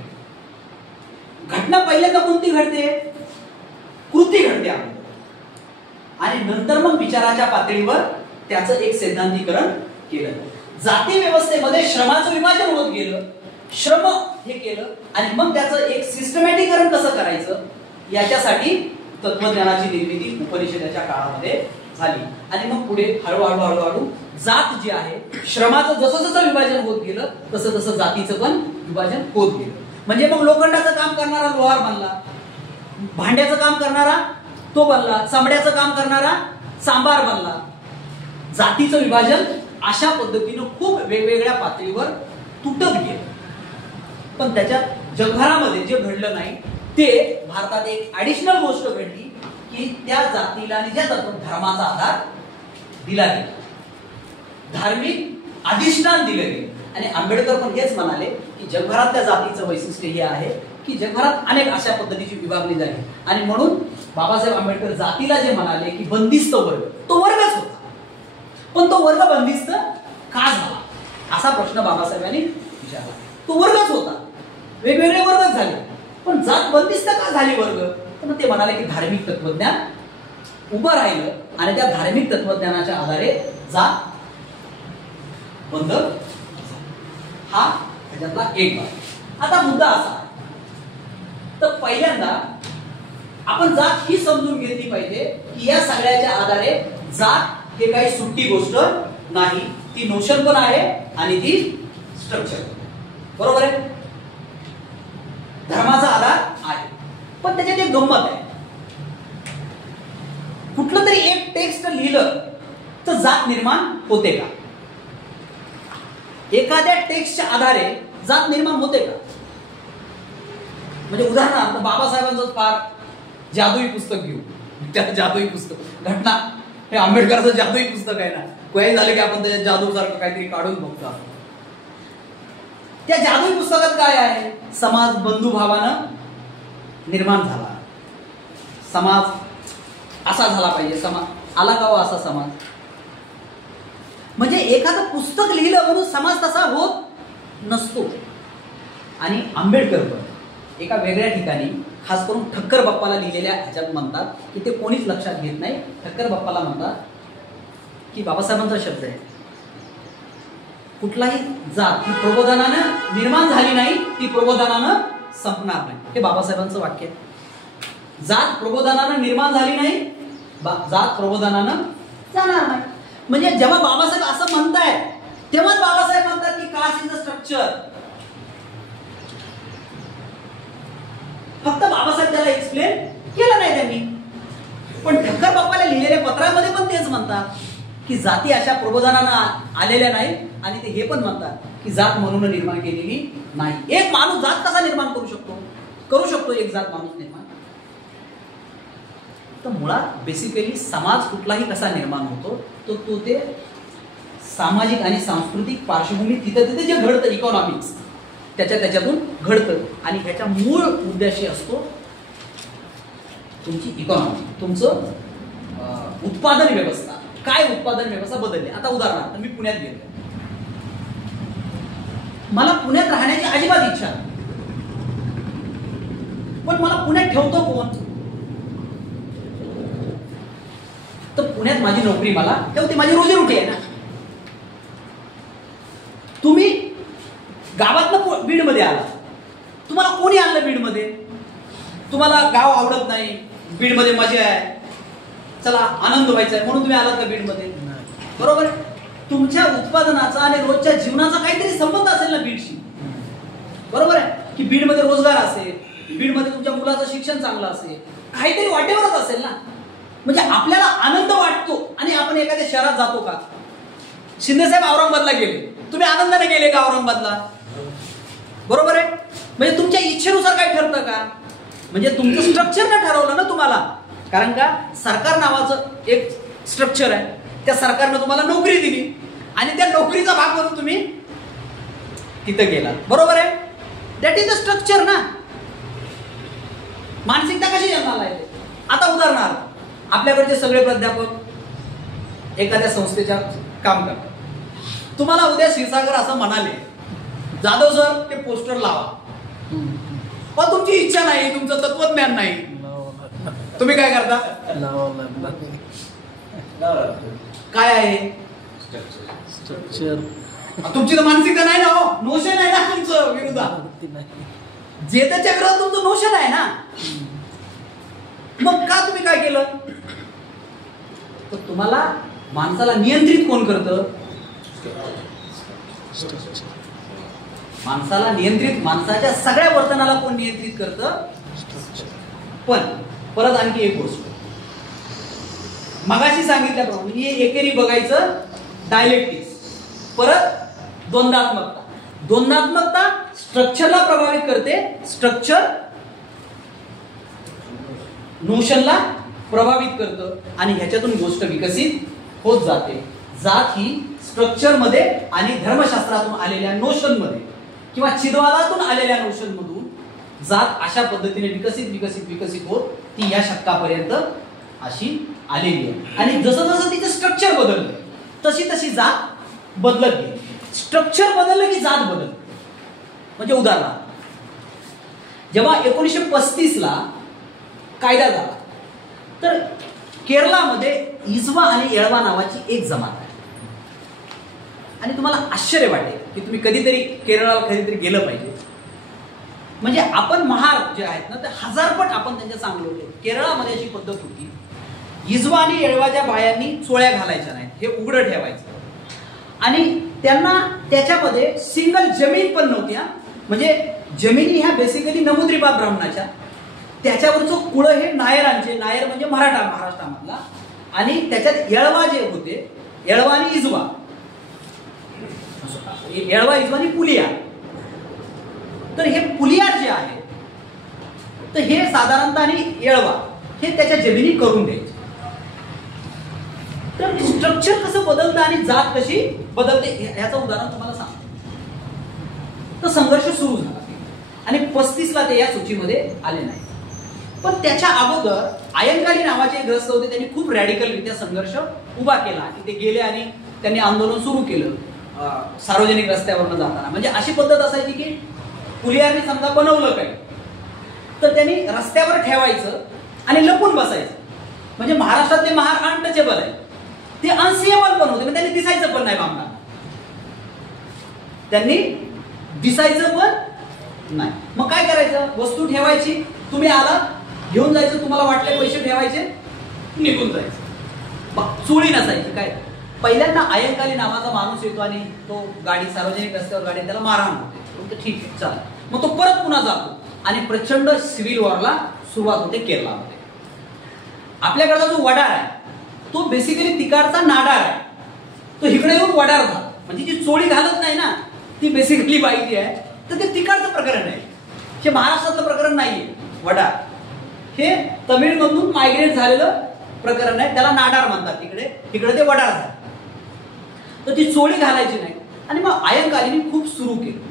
घटना पहिल्यांदा कोणती घडते, कृती घडते आणि नंतर मग विचाराच्या पातळीवर त्याचं एक सैद्धांतिकरण केलं. जाती व्यवस्थेमध्ये श्रमाचं विभाजन होत गेलं, श्रम हे केलं आणि मग त्याचं एक सिस्टमॅटिकरण कसं करायचं याच्यासाठी तत्वज्ञानाची निर्मिती उपनिषदाच्या काळामध्ये झाली. आणि मग पुढे हळूहळू हळूहळू जात जी आहे, श्रमाचं जसं जसं विभाजन होत गेलं तसं तसं जातीचं पण विभाजन होत गेलं. म्हणजे मग लोखंडाचं काम करणारा लोहार बनला, भांड्याचं काम करणारा तो बनला, चामड्याचं काम करणारा सांबार बनला. जातीचं विभाजन अशा पद्धतीनं खूप वेगवेगळ्या पातळीवर तुटत गेलं. पण त्याच्यात जगभरामध्ये जे घडलं नाही ते भारतात एक ऍडिशनल गोष्ट घडली की त्या जातीला आणि ज्या धर्माचा आधार दिला गेला, धार्मिक अधिष्ठान दिलं गेलं. आणि आंबेडकर पण हेच म्हणाले की जगभरातल्या जातीचं वैशिष्ट्य हे आहे की जगभरात अनेक अशा पद्धतीची विभागणी झाली आणि म्हणून बाबासाहेब आंबेडकर जातीला जे म्हणाले की बंदिस्त वर्ग, तो वर्गच होता, पण तो वर्ग बंदिस्त का झाला असा प्रश्न बाबासाहेबांनी विचारला. तो वर्गच होता, वेगवेगळे वर्गच झाले, पण जात बंदिस्त का झाली वर्ग, तर ते म्हणाले की धार्मिक तत्वज्ञान उभं राहिलं आणि त्या धार्मिक तत्वज्ञानाच्या आधारे जात बंद झाला. हा त्याच्यातला एक भाग. आता मुद्दा असा तर पहिल्यांदा आपण जात ही समजून घेतली पाहिजे की या सगळ्याच्या आधारे जात हे काही सुट्टी गोष्ट नाही, ती नोशन पण आहे आणि ती स्ट्रक्चर. बरोबर आहे. धर्माचा आधार आहे, पण त्याच्यात एक गंमत आहे. कुठलं तरी एक टेक्स्ट लिहिलं तर जात निर्माण होते का? एखाद्या टेक्स्टच्या आधारे जात निर्माण होते का? म्हणजे उदाहरणार्थ बाबासाहेबांचं फार जादुई पुस्तक घेऊ. त्यात जादुई पुस्तक घटना हे आंबेडकरचं जादुई पुस्तक आहे ना. काही झालं की आपण त्याच्या जादू सारखं काहीतरी काढून बघतो. त्या जादुई पुस्तकात काय आहे? समाज बंधुभावानं निर्माण झाला, समाज असा झाला पाहिजे, समाज आला का असा समाज. म्हणजे एखादं पुस्तक लिहिलं म्हणून समाज तसा होत नसतो. आणि आंबेडकर पण एका वेगळ्या ठिकाणी खास करून ठक्कर बाप्पाला लिहिलेल्या ह्याच्यात म्हणतात की ते कोणीच लक्षात घेत नाही. ठक्कर बाप्पाला म्हणतात की बाबासाहेबांचा शब्द आहे, कुठलाही जात ही प्रबोधनानं निर्माण झाली नाही, ती प्रबोधनानं संपणार नाही. हे बाबासाहेबांचं वाक्य आहे. जात प्रबोधनानं निर्माण झाली नाही, जात प्रबोधनानं जाणार नाही. म्हणजे जेव्हा बाबासाहेब असं म्हणताय तेव्हाच बाबासाहेब म्हणतात की कास्ट इज अ स्ट्रक्चर. फक्त बाबासाहेब त्याला एक्सप्लेन केलं नाही त्यांनी. पण ठक्कर बाप्पाला लिहिलेल्या पत्रामध्ये पण तेच म्हणतात की जाती अशा प्रबोधनानं आलेल्या नाही. आणि ते हे पण म्हणतात की जात म्हणून निर्माण केलेली नाही. एक माणूस जात कसा निर्माण करू शकतो? करू शकतो एक जात माणूस निर्माण. तर मुळात बेसिकली समाज कुठलाही कसा निर्माण होतो तो तो ते सामाजिक आणि सांस्कृतिक पार्श्वभूमी तिथे तिथे जे घडतं, इकॉनॉमिक्स त्याच्यातून घडतं. आणि ह्याच्या मूळ उद्देश असतो तुमची इकॉनॉमी, तुमचं उत्पादन व्यवस्था. काय उत्पादन व्यवस्था बदलली. आता उदाहरणार्थ मी पुण्यात गेलो, मला पुण्यात राहण्याची अजिबात इच्छा नाही, पण मला पुण्यात ठेवतो कोण? तर पुण्यात माझी नोकरी मला ठेवते, माझी रोजीरोटी आहे ना. तुम्ही गावातनं बीडमध्ये आला, तुम्हाला कोणी आणलं बीडमध्ये? तुम्हाला गाव आवडत नाही, बीडमध्ये मजा आहे, चला आनंद व्हायचा आहे म्हणून तुम्ही आलात का बीडमध्ये? बरोबर आहे. तुमच्या उत्पादनाचा आणि रोजच्या जीवनाचा काहीतरी संबंध असेल ना बीडशी. बरोबर आहे की बीडमध्ये रोजगार असेल, बीडमध्ये तुमच्या मुलाचं शिक्षण चांगलं असेल, काहीतरी वाटेवरच असेल ना. म्हणजे आपल्याला आनंद वाटतो. आणि आपण एखाद्या शहरात जातो का? शिंदेसाहेब औरंगाबादला गेले, तुम्ही आनंदाने गेले का औरंगाबादला? बरोबर आहे. म्हणजे तुमच्या इच्छेनुसार काय ठरतं का? म्हणजे तुमचं स्ट्रक्चरनं ठरवलं ना तुम्हाला. कारण का सरकार नावाचं एक स्ट्रक्चर आहे, त्या सरकारनं तुम्हाला नोकरी दिली आणि त्या नोकरीचा भाग म्हणून तुम्ही तिथं गेला. बरोबर आहे. दॅट इज द स्ट्रक्चर ना. मानसिकता कशी जन्माला येते? आता उदाहरणार्थ आपल्याकडचे सगळे प्राध्यापक एखाद्या संस्थेच्या काम करतात. तुम्हाला उद्या क्षीरसागर असं म्हणाले, जाधव सर ते पोस्टर लावा, पण तुमची इच्छा नाही, तुमचं तत्वज्ञान नाही, तुम्ही काय करता? काय आहे स्ट्रक्चर? तुमची तर मानसिकता नाही ना, हो नोशन आहे ना तुमचं विरोधात. जे त्याच्या विरोधात तुमचं नोशन आहे ना. मग का तुम्ही काय केलं? तर तुम्हाला माणसाला नियंत्रित कोण करतं? माणसाला नियंत्रित, माणसाच्या सगळ्या वर्तनाला कोण नियंत्रित करतं? पण परत आणखी एक गोष्ट मगाशी सांगितल्याप्रमाणे एकेरी बघायचं डायलेक्टिक्स, परत द्वंद्वात्मकता. द्वंद्वात्मकता स्ट्रक्चरला प्रभावित करते, स्ट्रक्चर नोशनला प्रभावित करतं आणि ह्याच्यातून गोष्ट विकसित होत जाते. जात ही स्ट्रक्चरमध्ये आणि धर्मशास्त्रातून आलेल्या नोशनमध्ये किंवा चिदवादातून आलेल्या नोशन मधून जात अशा पद्धतीने विकसित विकसित विकसित होत ती या शतकापर्यंत अशी आलेली आहे. आणि जसं जसं तिचं स्ट्रक्चर बदललं तशी तशी जात बदलत गेली. स्ट्रक्चर बदललं की जात बदलली. म्हणजे उदाहरणार्थ जेव्हा 1935ला कायदा झाला तर केरळामध्ये इजवा आणि येळवा नावाची एक जमात आहे. आणि तुम्हाला आश्चर्य वाटेल की तुम्ही कधीतरी केरळाला कधीतरी गेलं पाहिजे. म्हणजे आपण महार जे आहेत ना ते हजारपट आपण त्यांच्या चांगलं होतो. केरळामध्ये अशी पद्धत होती, इजवा आणि येळवाच्या बायांनी चोळ्या घालायच्या नाहीत, हे उघडं ठेवायचं. आणि त्यांना त्याच्यामध्ये सिंगल जमीन पण नव्हती. म्हणजे जमिनी ह्या बेसिकली नमुद्रीपाद ब्राह्मणाच्या, त्याच्यावरचं कुळं हे नायरांचे, नायर म्हणजे महाराष्ट्रामधला. आणि त्याच्यात येळवा जे होते, येळवा आणि इजवा, येळवा इजवा आणि पुलियार. तर हे पुलियार जे आहे तर हे साधारणतः आणि येळवा हे त्याच्या जमिनी करून द्यायचे. तर स्ट्रक्चर कसं बदलतं आणि जात कशी बदलते ह्याचं उदाहरण तुम्हाला सांगतो. तर संघर्ष सुरू झाला आणि 35ला ते या सूचीमध्ये आले नाही. पण त्याच्या अगोदर अयंगारी नावाचे ग्रस्त होते, त्यांनी खूप रॅडिकलरित्या संघर्ष उभा केला. की ते गेले आणि त्यांनी आंदोलन सुरू केलं सार्वजनिक रस्त्यावरनं जाताना. म्हणजे अशी पद्धत असायची की पुलियारने समजा बनवलं काही तर त्यांनी रस्त्यावर ठेवायचं आणि लपून बसायचं. म्हणजे महाराष्ट्रातले महार अनटचेबल आहे, ते अनसिएबल पण होते, म्हणजे त्यांनी दिसायचं पण नाही बामणाला, त्यांनी दिसायचं पण नाही. मग काय करायचं, वस्तू ठेवायची, तुम्ही आला घेऊन जायचं, तुम्हाला वाटले पैसे ठेवायचे, निघून जायचं. चोळी नसायची. काय पहिल्यांदा अयंकाली नावाचा माणूस येतो आणि तो गाडी सार्वजनिक रस्त्यावर गाडी त्याला मारहाण होते. ठीक आहे चालेल, मग तो परत पुन्हा जातो आणि प्रचंड सिव्हिल वॉरला सुरुवात होते केरळामध्ये. आपल्याकडचा जो वडार आहे तो बेसिकली तिकडचा नाडार आहे, तो इकडे येऊन वडार झाला. म्हणजे जी चोळी घालत नाही ना ती बेसिकली बाई जी आहे तर ते तिकडचं प्रकरण आहे, हे महाराष्ट्रातलं प्रकरण नाहीये. वडार हे तमिळमधून मायग्रेट झालेलं प्रकरण आहे, त्याला नाडार म्हणतात तिकडे ते वडार झालं. तर ती चोळी घालायची नाही. आणि मग अयंकालीने खूप सुरू केलं.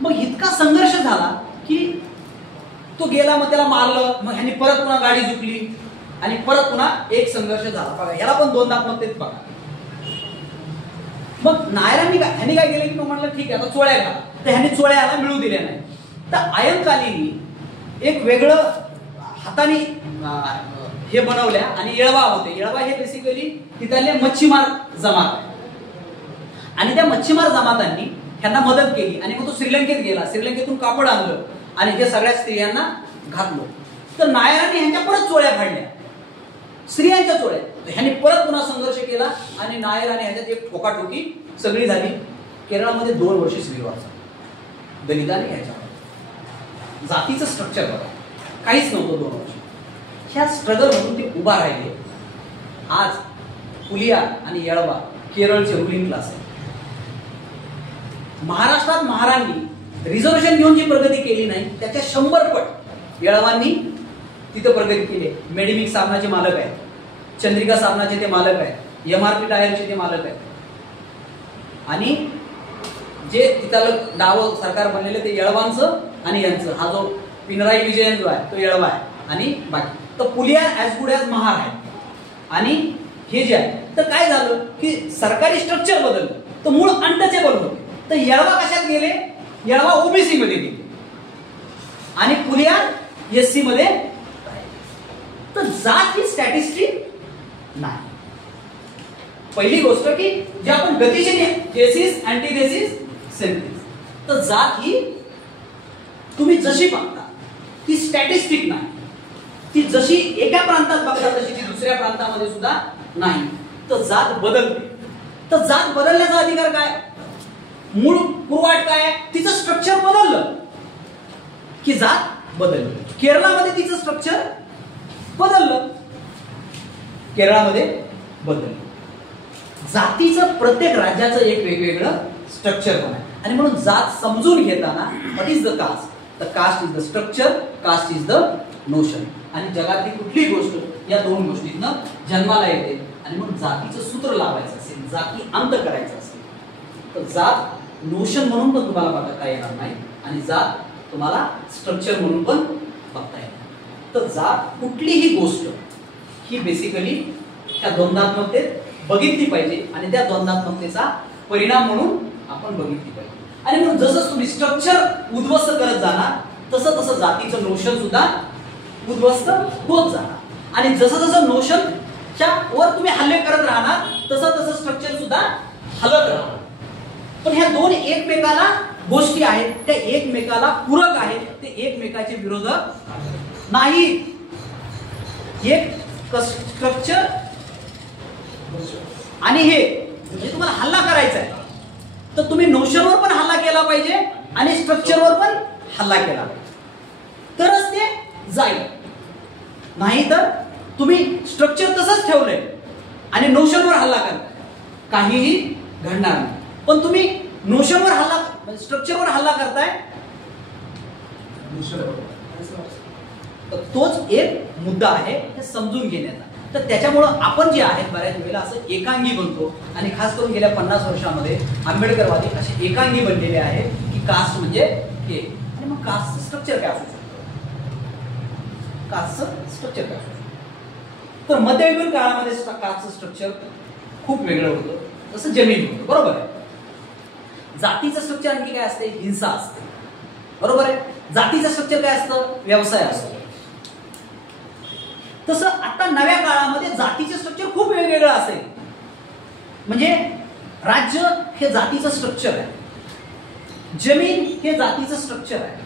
मग इतका संघर्ष झाला की तो गेला, मग त्याला मारलं, मग ह्यांनी परत पुन्हा गाडी झुकली आणि परत पुन्हा एक संघर्ष झाला. बघा याला पण दोनदा मग तेच बघा. मग नायरांनी ह्यांनी काय केलं की मग म्हटलं ठीक आहे आता चोळ्या घाला, तर ह्यांनी चोळ्या याला मिळू दिल्या नाही. तर अयंकालीनी एक वेगळं हाताने हे बनवल्या आणि येळवा होते. येळवा हे बेसिकली तिथले मच्छीमार जमात आहे आणि त्या मच्छीमार जमातांनी ह्यांना मदत केली. आणि मग तो श्रीलंकेत गेला, श्रीलंकेतून कापड आणलं आणि ते सगळ्या स्त्रियांना घातलं. तर नायरांनी ह्यांच्या परत चोळ्या फाडल्या, स्त्रियांच्या चोळ्या. ह्यांनी परत पुन्हा संघर्ष केला आणि नायर आणि ह्याच्यात एक ठोकाठोकी सगळी झाली. केरळामध्ये 2 वर्ष सिव्हिल वॉर झाला, दलितांनी ह्याच्यामध्ये. जातीचं स्ट्रक्चर बघा, काहीच नव्हतं 2 वर्ष. ह्या स्ट्रगल म्हणून ते उभा राहिले. आज पुलियार आणि येळवा केरळचे रुलिंग क्लास आहे. महाराष्ट्रात महारांनी रिझर्वेशन घेऊन जी प्रगती केली नाही त्याच्या 100 पट येळवांनी तिथं प्रगती केली. मेडिमिक साबणाचे मालक आहेत, चंद्रिका साबणाचे ते मालक आहेत, MRP टायरचे ते मालक आहेत. आणि जे तिथलं डावं सरकार बनलेलं ते येळवांचं आणि यांचं. हा जो पिनराई विजयन जो आहे तो येळवा आहे आणि बाकी तर Puliyar as good as Mahar आहे. आणि हे जे आहे तर काय झालं की सरकारी स्ट्रक्चर बदललं, तर मूळ अनटचेबल होते. तर येळवा कशात गेले, येळवा ओबीसी मध्ये गेले आणि पुलियार SC मध्ये. तर जात ही स्टॅटिस्टिक नाही. पहिली गोष्ट की जे आपण गतिशील थेसिस अँटीथेसिस सिंथेसिस, तर जात ही तुम्ही जशी बघता ती स्टॅटिस्टिक नाही. ती जशी एका प्रांतात बघता तशी ती दुसऱ्या प्रांतामध्ये सुद्धा नाही. तर जात बदलते. तर जात बदलण्याचा अधिकार काय, मूळ पुरवाट काय, तिचं स्ट्रक्चर बदललं की जात बदललं. केरळामध्ये तिचं स्ट्रक्चर बदललं, केरळामध्ये बदललं. जातीचं प्रत्येक राज्याचं एक वेगवेगळं स्ट्रक्चर पण आहे. आणि म्हणून जात समजून घेताना what is the caste, the caste is the structure, caste is the notion. आणि जगातली कुठली गोष्ट या 2 गोष्टींना जन्माला येते. आणि म्हणून जातीचं सूत्र लावायचं असेल, जाती अंत करायचं असेल तर जात नोशन म्हणून पण तुम्हाला बघता येणार नाही आणि जात तुम्हाला स्ट्रक्चर म्हणून पण बघता येणार. तर जात कुठलीही गोष्ट ही बेसिकली त्या द्वंद्वात्मकतेत बघितली पाहिजे आणि त्या द्वंद्वात्मकतेचा परिणाम म्हणून आपण बघितली पाहिजे. आणि म्हणून जसं तुम्ही स्ट्रक्चर उद्ध्वस्त करत जाणार तसं तसं जातीचं नोशन सुद्धा उद्ध्वस्त होत जाणार. आणि जसं जसं नोशनच्या वर तुम्ही हल्ले करत राहणार तसं तसं स्ट्रक्चर सुद्धा हलत राहणार. एकमेकाला गोष्टी आहेत, त्या एकमेकाला पूरक आहेत, ते एकमेकाचे विरोधक नाही. एक स्ट्रक्चर आणि हे म्हणजे तुम्हाला हल्ला करायचा आहे तर तुम्ही नोशनवर पण हल्ला केला पाहिजे आणि स्ट्रक्चरवर पण हल्ला केला तरच ते जाईल. नाही तर तुम्ही स्ट्रक्चर तसंच ठेवलंय आणि नोशनवर हल्ला करताय, काहीही घडणार नाही. पण तुम्ही नोशनवर हल्ला म्हणजे स्ट्रक्चरवर हल्ला करताय तर तोच एक मुद्दा आहे हे समजून घेण्याचा. तर त्याच्यामुळं आपण जे आहेत बऱ्याच वेळेला असं एकांगी बनतो आणि खास करून गेल्या 50 वर्षामध्ये आंबेडकरवादी असे एकांगी बनलेले आहेत की कास्ट म्हणजे हे. आणि मग कास्टचं स्ट्रक्चर काय असू शकतं, कास्टचं स्ट्रक्चर काय असू शकतं. तर मध्ययुगीन काळामध्ये कास्टचं स्ट्रक्चर खूप वेगळं होतं, जसं जमीन होतं, बरोबर आहे. जातीचं स्ट्रक्चर आणखी काय असते, हिंसा असते, बरोबर आहे. जातीचं स्ट्रक्चर काय असतं, व्यवसाय असतो. तसं आता नव्या काळामध्ये जातीचे स्ट्रक्चर खूप वेगवेगळं असेल. म्हणजे राज्य हे जातीचं स्ट्रक्चर आहे, जमीन हे जातीचं स्ट्रक्चर आहे,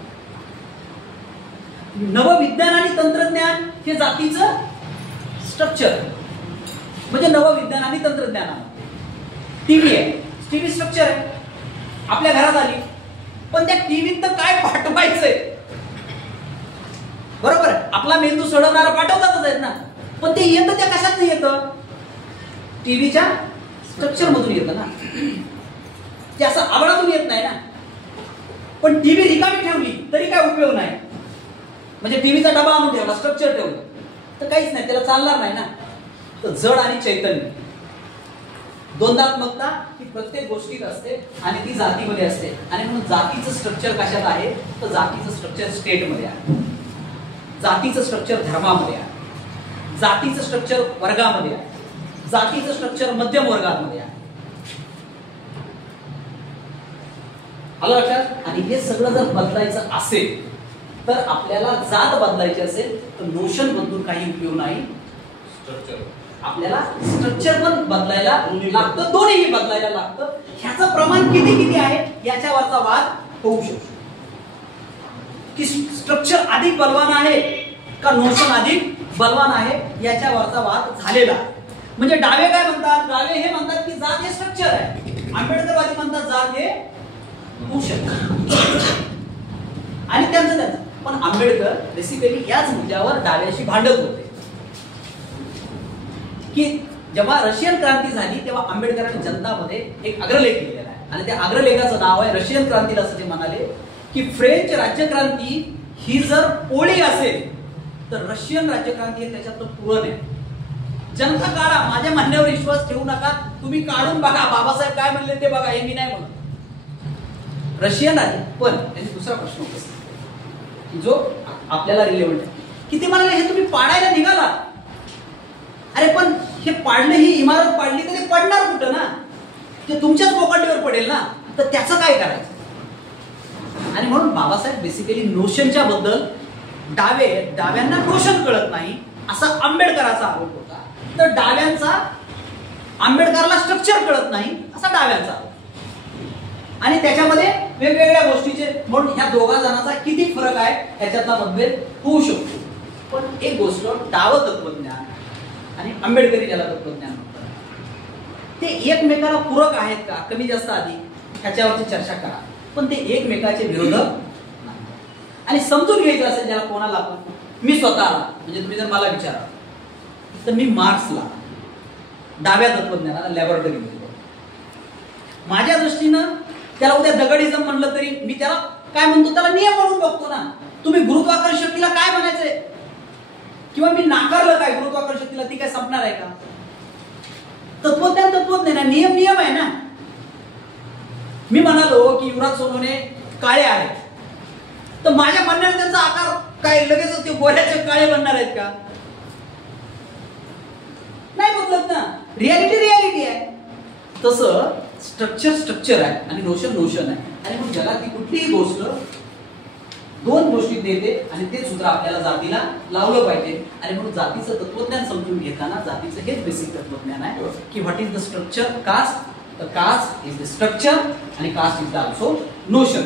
नवविज्ञान आणि तंत्रज्ञान हे जातीचं स्ट्रक्चर आहे. म्हणजे नवविज्ञान आणि तंत्रज्ञानामध्ये टीव्ही आहे, टीव्ही स्ट्रक्चर आहे, आपल्या घरात आली, पण त्या टीव्हीत तर काय पाठवायचंय, बरोबर आहे. आपला मेंदू सोडवणारा पाठवतातच आहेत ना, पण ते येतं त्या कशात नाही येतं, टीव्हीच्या स्ट्रक्चर मधून येतं ना, ते असं आवडातून येत नाही ना. पण टीव्ही रिकामी ठेवली तरी काय उपयोग नाही. म्हणजे टीव्हीचा डबा आणून ठेवला, स्ट्रक्चर ठेवलं तर काहीच नाही, त्याला चालणार नाही ना. तर जड आणि चैतन्य, द्वंद्वात्मकता ही प्रत्येक गोष्टीत असते आणि ती जातीमध्ये असते. आणि म्हणून जातीचं स्ट्रक्चर कशात आहे, तर जातीचं स्ट्रक्चर स्टेटमध्ये आहे, जातीचं स्ट्रक्चर धर्मामध्ये आहे, जातीचं स्ट्रक्चर वर्गामध्ये आहे, जातीचं स्ट्रक्चर मध्यम वर्गामध्ये आहे. आलं लक्षात. आणि हे सगळं जर बदलायचं असेल तर आपल्याला जात बदलायची असेल तर नोशन बदलून काही उपयोग नाही, आपल्याला स्ट्रक्चर पण बदलायला लागतं, दोन्हीही बदलायला लागतं. ह्याचं प्रमाण किती किती आहे याच्यावरचा वाद होऊ शकतो की स्ट्रक्चर अधिक बलवान आहे का नोशन अधिक बलवान आहे याच्यावरचा वाद झालेला. म्हणजे डावे काय म्हणतात, डावे हे म्हणतात की जात हे स्ट्रक्चर आहे, आंबेडकरवादी म्हणतात जात हे नोशन. आणि त्यांचं पण आंबेडकर बेसिकली याच मुद्द्यावर डाव्याशी भांडत होते की जेव्हा रशियन क्रांती झाली तेव्हा आंबेडकरांनी जनतामध्ये एक अग्रलेख लिहिलेला आहे आणि त्या अग्रलेखाचं नाव आहे रशियन क्रांतीला. असं ते म्हणाले की फ्रेंच राज्यक्रांती ही जर पोळी असेल तर रशियन राज्यक्रांती हे त्याच्यातलं पुरण आहे. जनता काढा, माझ्या म्हणण्यावर विश्वास ठेवू नका, तुम्ही काढून बघा, बाबासाहेब काय म्हणले ते बघा, हे मी नाही म्हणत. रशियन आहे. पण त्यांनी दुसरा प्रश्न उपस्थित जो आपल्याला रिलेव्हंट आहे की ते म्हणाले हे तुम्ही पाडायला निघाला, अरे पण हे पाडलं, ही इमारत पाडली तर ते पडणार कुठं ना, ते तुमच्याच पोकाटीवर पडेल ना, तर त्याचं काय करायचं. आणि म्हणून बाबासाहेब बेसिकली नोशनच्या बद्दल डाव्यांना नोशन कळत नाही असा आंबेडकराचा आरोप होता. तर डाव्यांचा आंबेडकरला स्ट्रक्चर कळत नाही असा डाव्यांचा आरोप. आणि त्याच्यामध्ये वेगवेगळ्या गोष्टीचे, म्हणून ह्या दोघा जणांचा किती फरक आहे ह्याच्यातला मतभेद होऊ शकतो. पण एक गोष्ट, डावं तत्वज्ञान आणि आंबेडकरी ज्याला तत्वज्ञान म्हणतात ते एकमेकाला पूरक आहेत का, कमी जास्त आधी ह्याच्यावरची चर्चा करा, पण ते एकमेकाचे विरोधक नाही. आणि समजून घ्यायचं असेल ज्याला कोणाला, आपण मी स्वतःला म्हणजे तुम्ही जर मला विचारा तर मी मार्क्सला डाव्या तत्वज्ञानाला लॅबोरेटरी म्हणतो. माझ्या दृष्टीनं त्याला उद्या दगडिझम म्हणलं तरी मी त्याला काय म्हणतो, त्याला नियम म्हणून बघतो ना. तुम्ही गुरुत्वाकर्षण शक्तीला काय म्हणायचंय, किंवा मी नाकारलं काय गुरुत्वाकर्षण शक्तीला, ती काय संपणार आहे का. तत्वज्ञान तत्वज्ञान, नियम नियम आहे ना. मी म्हणालो की युवराज सोनवणे काळे आहेत, तर माझ्या म्हणण्याने त्यांचा आकार काय लगेच ते गोऱ्याचे काळे बनणार आहेत का, नाही बदलत ना. रियालिटी रियालिटी आहे. तसं स्ट्रक्चर स्ट्रक्चर आहे आणि नोशन नोशन आहे. आणि मग जगातली कुठलीही गोष्ट दोन गोष्टीत देते आणि ते सूत्र आपल्याला जातीला लावलं पाहिजे. आणि म्हणून जातीचं तत्वज्ञान समजून घेताना जातीचं हेच बेसिक तत्वज्ञान आहे की what is the structure caste. The caste is the structure आणि कास्ट इज ऑल्सो नोशन.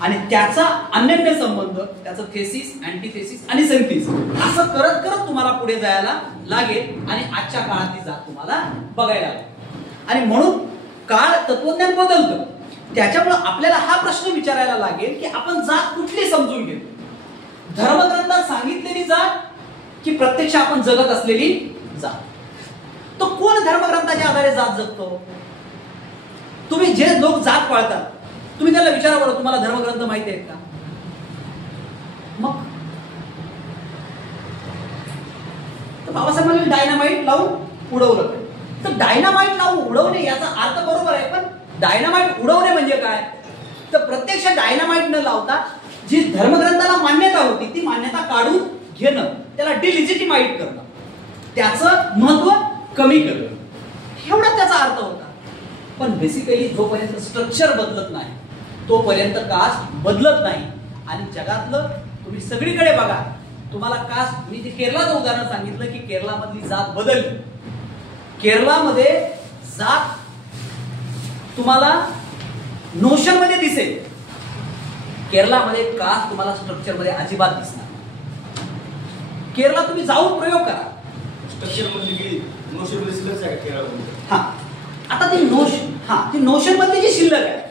आणि त्याचा अनन्य संबंध, त्याचं थेसिस, अँटीथेसिस आणि सिंथेसिस असं करत करत तुम्हाला पुढे जायला लागेल आणि आजच्या काळातली जात तुम्हाला बघायला लागेल. आणि म्हणून काळ तत्वज्ञान बदलतं. त्याच्यामुळे आपल्याला हा प्रश्न विचारायला लागेल की आपण जात कुठली समजून घेतो, धर्मग्रंथात सांगितलेली जात की प्रत्यक्ष आपण जगत असलेली जात. तो कोण धर्मग्रंथाच्या आधारे जात जगतो? तुम्ही जे लोक जात पाळतात तुम्ही त्याला विचारा बरं, तुम्हाला धर्मग्रंथ माहिती आहेत का? मग बाबासाहेबांनी डायनामाइट लावून उडवलं. तर डायनामाइट लावून उडवणे याचा अर्थ बरोबर आहे, पण डायनामाइट उडवणे म्हणजे काय? तर प्रत्यक्ष डायनामाइट न लावता जी धर्मग्रंथाला मान्यता होती ती मान्यता काढून घेणं, त्याला डिलिजिटिमाइट करणं, त्याचं महत्व कमी करणं, एवढा त्याचा अर्थ होता. पण बेसिकली जोपर्यंत स्ट्रक्चर बदलत नाही तोपर्यंत कास्ट बदलत नाही. आणि जगातलं तुम्ही सगळीकडे बघा, तुम्हाला कास्ट, मी ते केरळाचं उदाहरण सांगितलं की केरळामधली जात बदलली. केरळामध्ये जात तुम्हाला नोशन मध्ये दिसेल, केरळामध्ये कास्ट तुम्हाला स्ट्रक्चर मध्ये अजिबात दिसणार. केरळा तुम्ही जाऊन प्रयोग करा, स्ट्रक्चर मध्ये की नोशन मध्ये शिल्लक आहे केरळमध्ये. हा, आता ती नोशन मध्ये जी शिल्लक आहे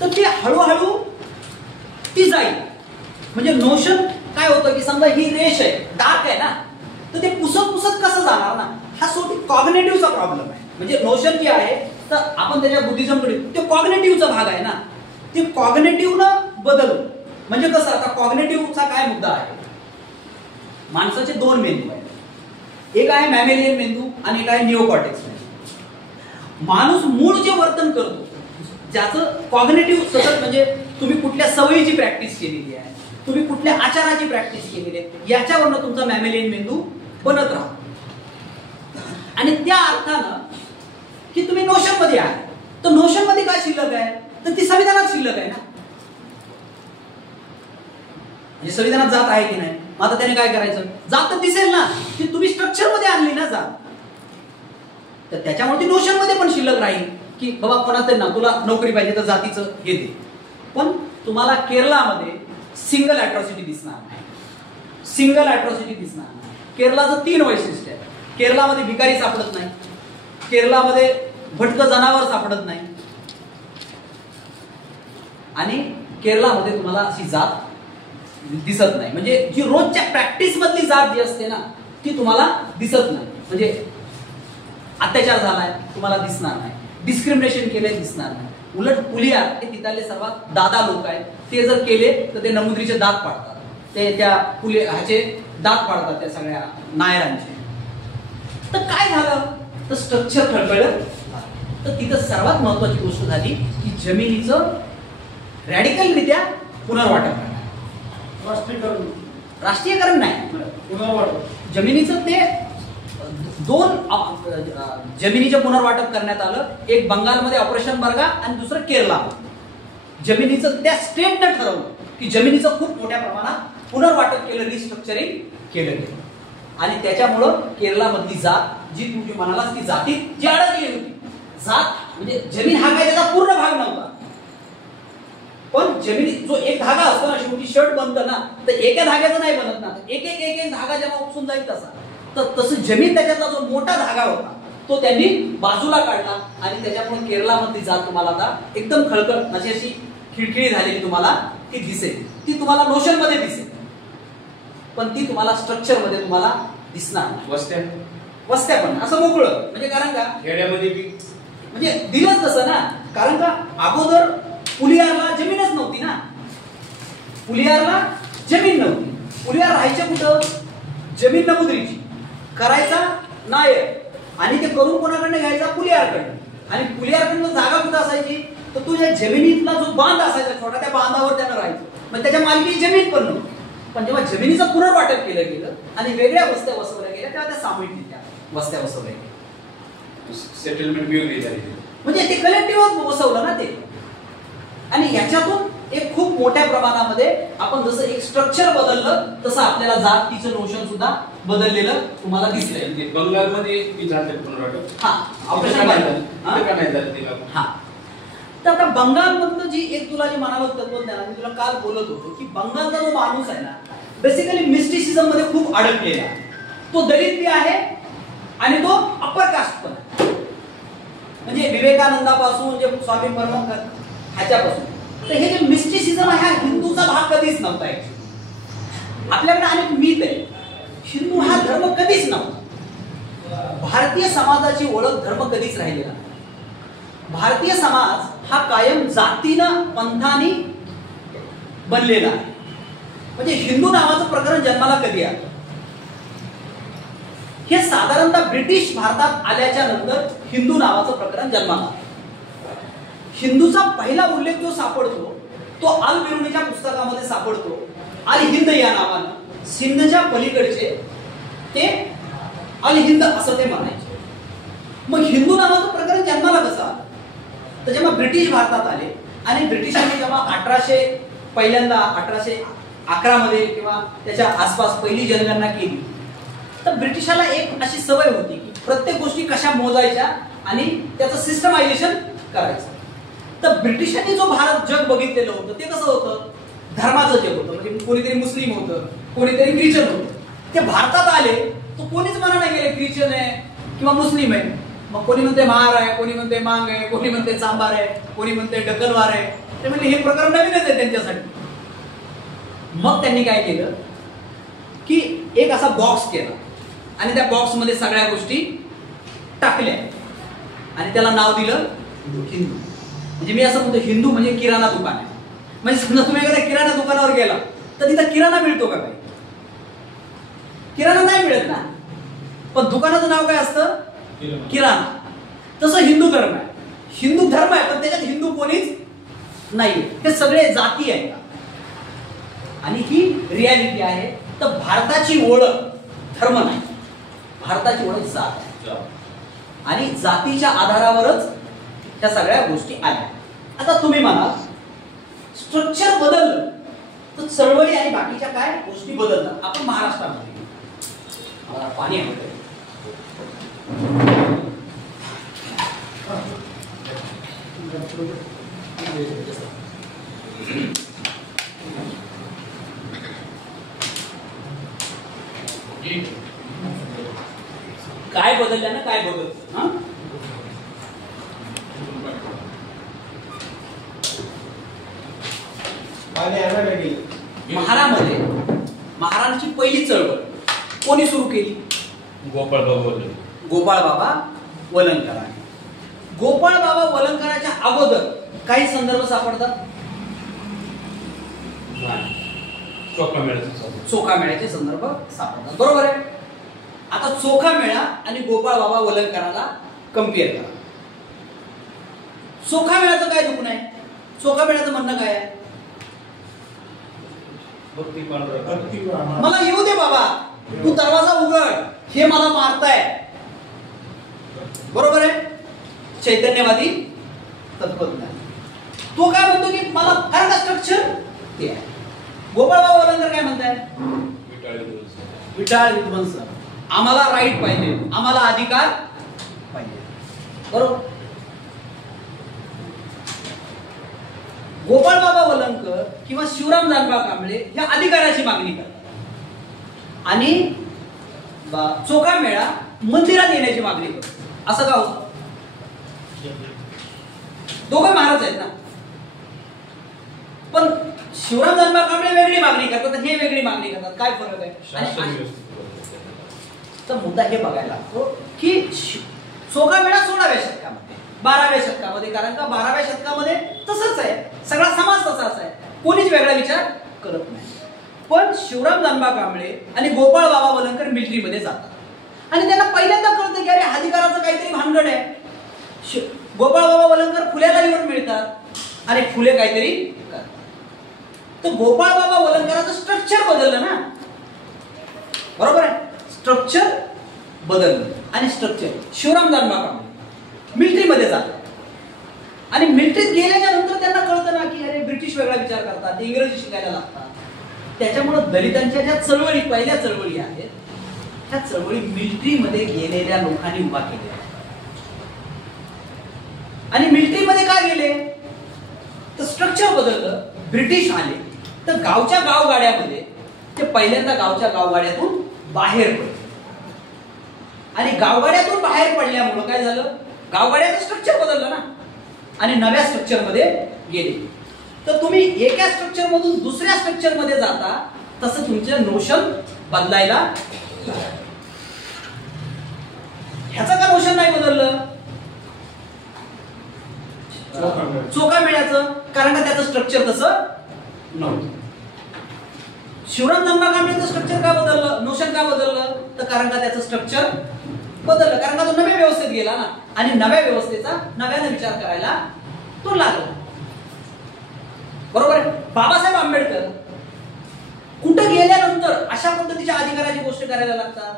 तर ती हळूहळू ती जाईल. म्हणजे नोशन काय होतं की समजा ही रेष आहे, डार्क आहे ना, तर ते पुसत पुसत कसं जाणार ना, हा शेवटी कॉग्नेटिव्हचा प्रॉब्लेम आहे. म्हणजे नोशन जे आहे तर आपण त्याच्या बुद्धिझमकडे, ते कॉग्नेटिव्हचा भाग आहे ना, ते कॉग्नेटिव्हनं बदल. म्हणजे कसं, आता कॉग्नेटिव्हचा काय मुद्दा आहे? माणसाचे दोन मेंदू आहेत, एक आहे मॅमेलियन मेंदू आणि एक आहे निओकॉर्टेक्स मेंदू. माणूस मूळ जे वर्तन करतो, ज्याचं कॉग्नेटिव्ह सतत, म्हणजे तुम्ही कुठल्या सवयीची प्रॅक्टिस केलेली आहे, तुम्ही कुठल्या आचाराची प्रॅक्टिस केलेली आहे, याच्यावरनं तुमचा मॅमेलियन मेंदू बनत राहतो. आणि त्या अर्थानं की तुम्ही नोशन मध्ये आहे, तर नोशन मध्ये काय शिल्लक आहे? तर ती संविधानात शिल्लक आहे ना. म्हणजे संविधानात जात आहे की नाही, मग आता त्याने काय करायचं? जात तर दिसेल ना, की तुम्ही स्ट्रक्चर मध्ये आणली ना जात, तर त्याच्यामुळे ती नोशन मध्ये पण शिल्लक राहील की बाबा कोणाचं ना, तुला नोकरी पाहिजे तर जातीचं हे दे. पण तुम्हाला केरळामध्ये सिंगल अॅट्रॉसिटी दिसणार नाही, सिंगल अॅट्रॉसिटी दिसणार नाही. केरळाचं 3 वैशिष्ट्य आहे. केरळामध्ये भिकारी सापडत नाही, केरळामध्ये भटकं जनावर सापडत नाही, आणि केरळामध्ये तुम्हाला अशी जात दिसत नाही. म्हणजे जी रोजच्या प्रॅक्टिस मधली जात जी असते ना ती तुम्हाला दिसत नाही. म्हणजे अत्याचार झालाय तुम्हाला दिसणार नाही, डिस्क्रिमिनेशन केले दिसणार नाही. उलट पुलिया हे तिथले सर्वात दादा लोक आहेत, ते जर केले तर ते नमुद्रीचे दात पाडतात, ते त्या ह्याचे दात पाडतात त्या सगळ्या नायरांचे. तर काय झालं, तर स्ट्रक्चर ठळकळलं. तर तिथं सर्वात महत्वाची गोष्ट झाली की जमिनीचं रॅडिकलरित्या पुनर्वाटप करणार. राष्ट्रीयकरण नाही, पुनर्वाटप. जमिनीचं ते 2 जमिनीचं पुनर्वाटप करण्यात आलं. एक बंगालमध्ये ऑपरेशन बर्गा आणि दुसरं केरळा. जमिनीचं त्या स्टेटनं ठरवलं की जमिनीचं खूप मोठ्या प्रमाणात पुनर्वाटप केलं, रिस्ट्रक्चरिंग केलं गेलं. आणि त्याच्यामुळं केरळामधली जात जी तुम्ही म्हणालात ती जातीत जी अडकली होती, जात म्हणजे जमीन हा काय त्याचा पूर्ण भाग नव्हता, पण जमिनीत जो एक धागा असतो ना, शेवटी शर्ट बनतं ना, तर एका धाग्याचं नाही बनत ना, एक एक धागा जेव्हा उपसून जाईल तसा, तर तसं जमीन त्याच्यातला जो मोठा धागा होता तो त्यांनी बाजूला काढला. आणि त्याच्यामुळे केरळामधली जात तुम्हाला आता एकदम खळखळ अशी खिळखिळी झालेली तुम्हाला ती दिसेल. ती तुम्हाला नोशन मध्ये दिसेल, पण ती तुम्हाला स्ट्रक्चर मध्ये तुम्हाला दिसणार नाही. वस्त्या पण असं मोकळं, म्हणजे कारण का खेड्यामध्ये म्हणजे दिलंच तसं ना, कारण का अगोदर पुलियारला जमीनच नव्हती ना, पुलियारला जमीन नव्हती. पुलियार राहायचे कुठं? जमीन नमुद्रीची, करायचा नायक, आणि ते करून कोणाकडनं घ्यायचा? पुलियारकडनं. आणि पुलियारकडनं जागा कुठं असायची? तर तुझ्या जमिनीतला जो बांध असायचा छोटा, त्या बांधावर त्यानं राहायचं. मग त्याच्या मालकी जमीन पण नव्हती. पण जेव्हा जमिनीचं पुनर्वाटप केलं गेलं आणि वेगळ्या वस्त्या वसवल्या गेल्या तेव्हा त्या सामायिकरित्या वस्त्या वसवल्या गेल्या. सेटलमेंट वेगळी झाली, म्हणजे ते कलेक्टिव्ह वसवलं ना ते. आणि याच्यातून एक खूप मोठ्या प्रमाणामध्ये आपण जसं एक स्ट्रक्चर बदललं तसं आपल्याला जातीचं नोशन सुद्धा बदललेलं तुम्हाला दिसतंय. बंगालमध्ये झालं पुनर्वाटप. हा, ऑपरेशन का नाही झालं तिला? हा, तर आता बंगालमधलं जी एक तुला जे म्हणावं तत्वज्ञान, मी तुला काल बोलत होतो की बंगालचा जो माणूस आहे ना, बेसिकली मिस्टिसिझम मध्ये खूप अडकलेला आहे. तो दलित बी आहे आणि तो अप्पर कास्ट पण आहे. म्हणजे विवेकानंदापासून जे स्वामी परमहंस ह्याच्यापासून, तर हे जे मिस्टिसिझम आहे हा हिंदूचा भाग कधीच नव्हता. आपल्याकडे अनेक मीत आहे, हिंदू हा धर्म कधीच नव्हता. भारतीय समाजाची ओळख धर्म कधीच राहिलेला नाही. भारतीय समाज हा कायम जातीनं पंथानी बनलेला आहे. म्हणजे हिंदू नावाचं प्रकरण जन्माला कधी आलं, हे साधारणतः ब्रिटिश भारतात आल्याच्या नंतर हिंदू नावाचं प्रकरण जन्माला आलं. हिंदूचा पहिला उल्लेख जो सापडतो तो अल बिरुनीच्या पुस्तकामध्ये सापडतो. अल हिंद या नावानं, सिंधच्या पलीकडचे ते अल हिंद असं ते म्हणायचे. मग हिंदू नावाचं प्रकरण जन्माला कसं आलं, तर जेव्हा ब्रिटिश भारतात आले आणि ब्रिटिशांनी जेव्हा 1811 मध्ये किंवा त्याच्या आसपास पहिली जनगणना केली, तर ब्रिटिशाला एक अशी सवय होती की प्रत्येक गोष्टी कशा मोजायच्या आणि त्याचं सिस्टमायझेशन करायचं. तर ब्रिटिशांनी जो भारत जग बघितलेलं होतं ते कसं होतं, धर्माचं जग होतं. म्हणजे कोणीतरी मुस्लिम होतं, कोणीतरी ख्रिश्चन होतं. ते भारतात आले तर कोणीच म्हणा नाही गेले ख्रिश्चन आहे किंवा मुस्लिम आहे. मग कोणी म्हणते महार आहे, कोणी म्हणते मांग आहे, कोणी म्हणते चांबार आहे, कोणी म्हणते डकलवार आहे. ते म्हणजे हे प्रकार नवीनच आहे त्यांच्यासाठी. मग त्यांनी काय केलं की एक असा बॉक्स केला आणि त्या बॉक्समध्ये सगळ्या गोष्टी टाकल्या आणि त्याला नाव दिलं हिंदू. म्हणजे मी असं म्हणतो हिंदू म्हणजे किराणा दुकान आहे. म्हणजे समजा तुम्ही एखाद्या किराणा दुकानावर गेला तर तिथं किराणा मिळतो का काही? किराणा नाही मिळत ना. पण दुकानाचं नाव काय असतं, किराणा. तसं हिंदू धर्म आहे. हिंदू धर्म आहे पण त्याच्यात हिंदू कोणीच नाही, हे सगळे जाती आहेत. आणि ही रियालिटी आहे. तर भारताची ओळख धर्म नाही, भारताची ओळख जात आहे. आणि जातीच्या आधारावरच त्या सगळ्या गोष्टी आल्या. आता तुम्ही म्हणाल स्ट्रक्चर बदललं तर चळवळी आणि बाकीच्या काय गोष्टी बदलतात. आपण महाराष्ट्रामध्ये मला पाणी आहे, काय बदलल्यानं काय बदलतं. महारामध्ये महाराष्ट्राची पहिली चळवळ कोणी सुरू केली? गोपाळबाबा वलंगकरांनी. गोपाळबाबा वलंगकरांच्या अगोदर काही संदर्भ सापडतात. चोखामेळ्याचे संदर्भ सापडतात, बरोबर आहे. आता चोखामेळा आणि गोपाळबाबा वलंगकराला कम्पेअर करा. चोखामेळ्याचं काय दुखणं आहे? चोखामेळ्याचं म्हणणं काय आहे? मला येऊ दे बाबा, तू दरवाजा उघड, हे मला मारताय. बरोबर आहे. चैतन्यवादी तत्वज्ञान तो काय म्हणतो की मला कारण स्ट्रक्चर ते आहे. गोपाळबाबा वलंगकर काय म्हणताय? विटाळ विध्वंस. आम्हाला राईट पाहिजे, आम्हाला अधिकार पाहिजे. बरोबर. गोपाळबाबा वलंगकर किंवा शिवराम जानबा कांबळे या अधिकाराची मागणी करतात आणि चोखामेळा मंदिरात येण्याची मागणी करतो. असं का होतं? दोघं महाराज आहेत ना. पण शिवराम जानबा कांबळे वेगळी मागणी करतात, हे वेगळी मागणी करतात. काय फरक आहे? तर मुद्दा हे बघायला लागतो की चोखामेळा 16व्या शतकामध्ये, 12व्या शतकामध्ये, कारण का 12व्या शतकामध्ये तसंच आहे, सगळा समाज तसाच आहे, कोणीच वेगळा विचार करत नाही. पण शिवराम जानबा कांबळे आणि गोपाळबाबा वलंगकर मिलिटरीमध्ये जातात आणि त्यांना पहिल्यांदा कळतं की अरे अधिकाराचं काहीतरी भानगड आहे. गोपाळबाबा वलंगकर फुल्याला येऊन मिळतात आणि फुले काहीतरी करतात. तर गोपाळबाबा वलंगकराचं स्ट्रक्चर बदललं ना, बरोबर आहे. स्ट्रक्चर बदललं आणि स्ट्रक्चर शिवराम जानबा कांबळे मिलिटरीमध्ये जातात आणि मिलिटरीत गेल्याच्या नंतर त्यांना कळतं ना की अरे ब्रिटिश वेगळा विचार करतात, इंग्रजी शिकायला लागतात. त्याच्यामुळे दलितांच्या ज्या चळवळी, पहिल्या चळवळी आहेत, त्या चळवळी मिलिटरीमध्ये गेलेल्या लोकांनी उभा केल्या. आणि मिलिटरीमध्ये का गेले? स्ट्रक्चर बदललं. ब्रिटिश आले तर गावच्या गावगाड्यामध्ये ते पहिल्यांदा गावच्या गावगाड्यातून बाहेर पडले आणि गावगाड्यातून बाहेर पडल्यामुळं काय झालं, गावगाड्याचं स्ट्रक्चर बदललं ना आणि नव्या स्ट्रक्चर मध्ये गेले. तर तुम्ही एका स्ट्रक्चर मधून दुसऱ्या स्ट्रक्चर मध्ये जाता तसं तुमचं नोशन बदलायला. ह्याचं का नोशन नाही बदललं? चोखा मिळायचं, कारण का त्याचं स्ट्रक्चर तसं नव्हतं. शिवराम जन्मा कांबळेचं स्ट्रक्चर का बदललं, नोशन का बदललं, तर कारण का त्याचं स्ट्रक्चर बदललं, कारण का तो नव्या व्यवस्थेत गेला ना आणि नव्या व्यवस्थेचा नव्याने विचार करायला तो लागला. बरोबर आहे. बाबासाहेब आंबेडकर कुठं गेल्यानंतर अशा पद्धतीच्या अधिकाराची गोष्ट करायला लागतात,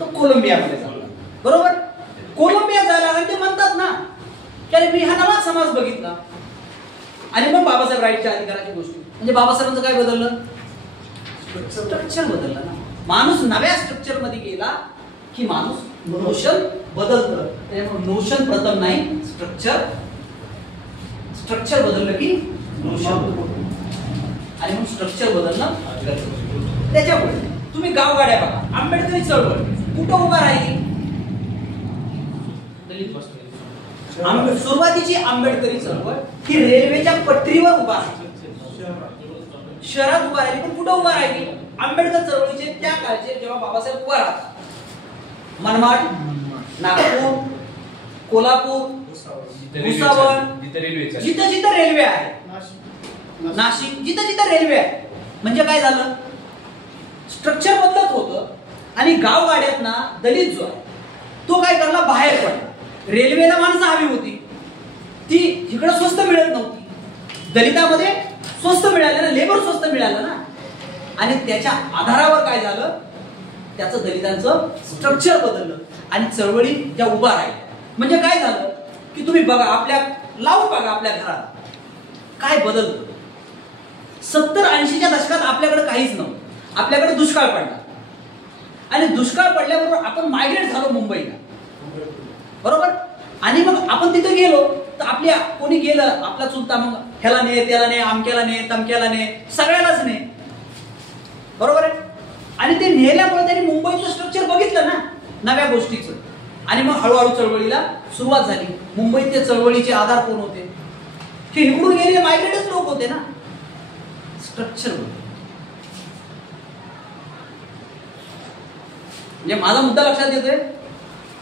तो कोलंबियामध्ये झाला. बरोबर. कोलंबिया झाला आणि ते म्हणतात ना की अरे मी हा नवा समाज बघितला आणि मग बाबासाहेब राईटच्या अधिकाराची गोष्टी. म्हणजे बाबासाहेबांचं काय बदललं, स्ट्रक्चर बदललं ना. माणूस नव्या स्ट्रक्चर मध्ये गेला की माणूस नोशन बदलतं. त्यामुळे नोशन प्रथम नाही, स्ट्रक्चर बदललं की नोशन आणि मग स्ट्रक्चर बदलणं. त्याच्यामुळे तुम्ही गावगाड्या बघा, आंबेडकरी चळवळ कुठं उभा राहिली, सुरुवातीची आंबेडकरी चळवळ ही रेल्वेच्या पटरीवर उभा राहिली, शहरात उभा राहिली. पण कुठं उभा राहिली, आंबेडकर चळवळीचे त्या काळचे जेव्हा बाबासाहेब उभा राहतात मनमाड, नागपूर, कोल्हापूर, भुसावळ, जिथं जिथं रेल्वे आहे, नाशिक, जिथं जिथं रेल्वे आहे. म्हणजे काय झालं, स्ट्रक्चर बदलत होतं आणि गावगाड्यात ना दलित जो आहे तो काय करला, बाहेर पडला. रेल्वेला माणसं हवी होती, ती इकडं स्वस्त मिळत नव्हती. दलितामध्ये स्वस्त मिळालं ना, लेबर स्वस्त मिळालं ना आणि त्याच्या आधारावर काय झालं, त्याचं दलितांचं स्ट्रक्चर बदललं आणि चळवळी ज्या उभा राहिल्या. म्हणजे काय झालं की तुम्ही बघा, आपल्या लावून बघा आपल्या घरात काय बदलतं. 70-80च्या दशकात आपल्याकडे काहीच नव्हतं, आपल्याकडे दुष्काळ पडला आणि दुष्काळ पडल्याबरोबर आपण मायग्रेट झालो मुंबईला. बरोबर. आणि मग आपण तिथे गेलो तर आपल्या कोणी गेलं, आपला चुलता मग ह्याला ने, त्याला ने, आमक्याला ने, तमक्याला ने, सगळ्यालाच ने. बरोबर आहे. आणि ते नेल्यामुळे त्यांनी मुंबईचं स्ट्रक्चर बघितलं ना नव्या गोष्टीचं आणि मग हळूहळू चळवळीला सुरुवात झाली. मुंबईत त्या चळवळीचे आधार कोण होते, हे इकडून गेलेले मायग्रेटच लोक होते ना. स्ट्रक्चर म्हणजे माझा मुद्दा लक्षात येतोय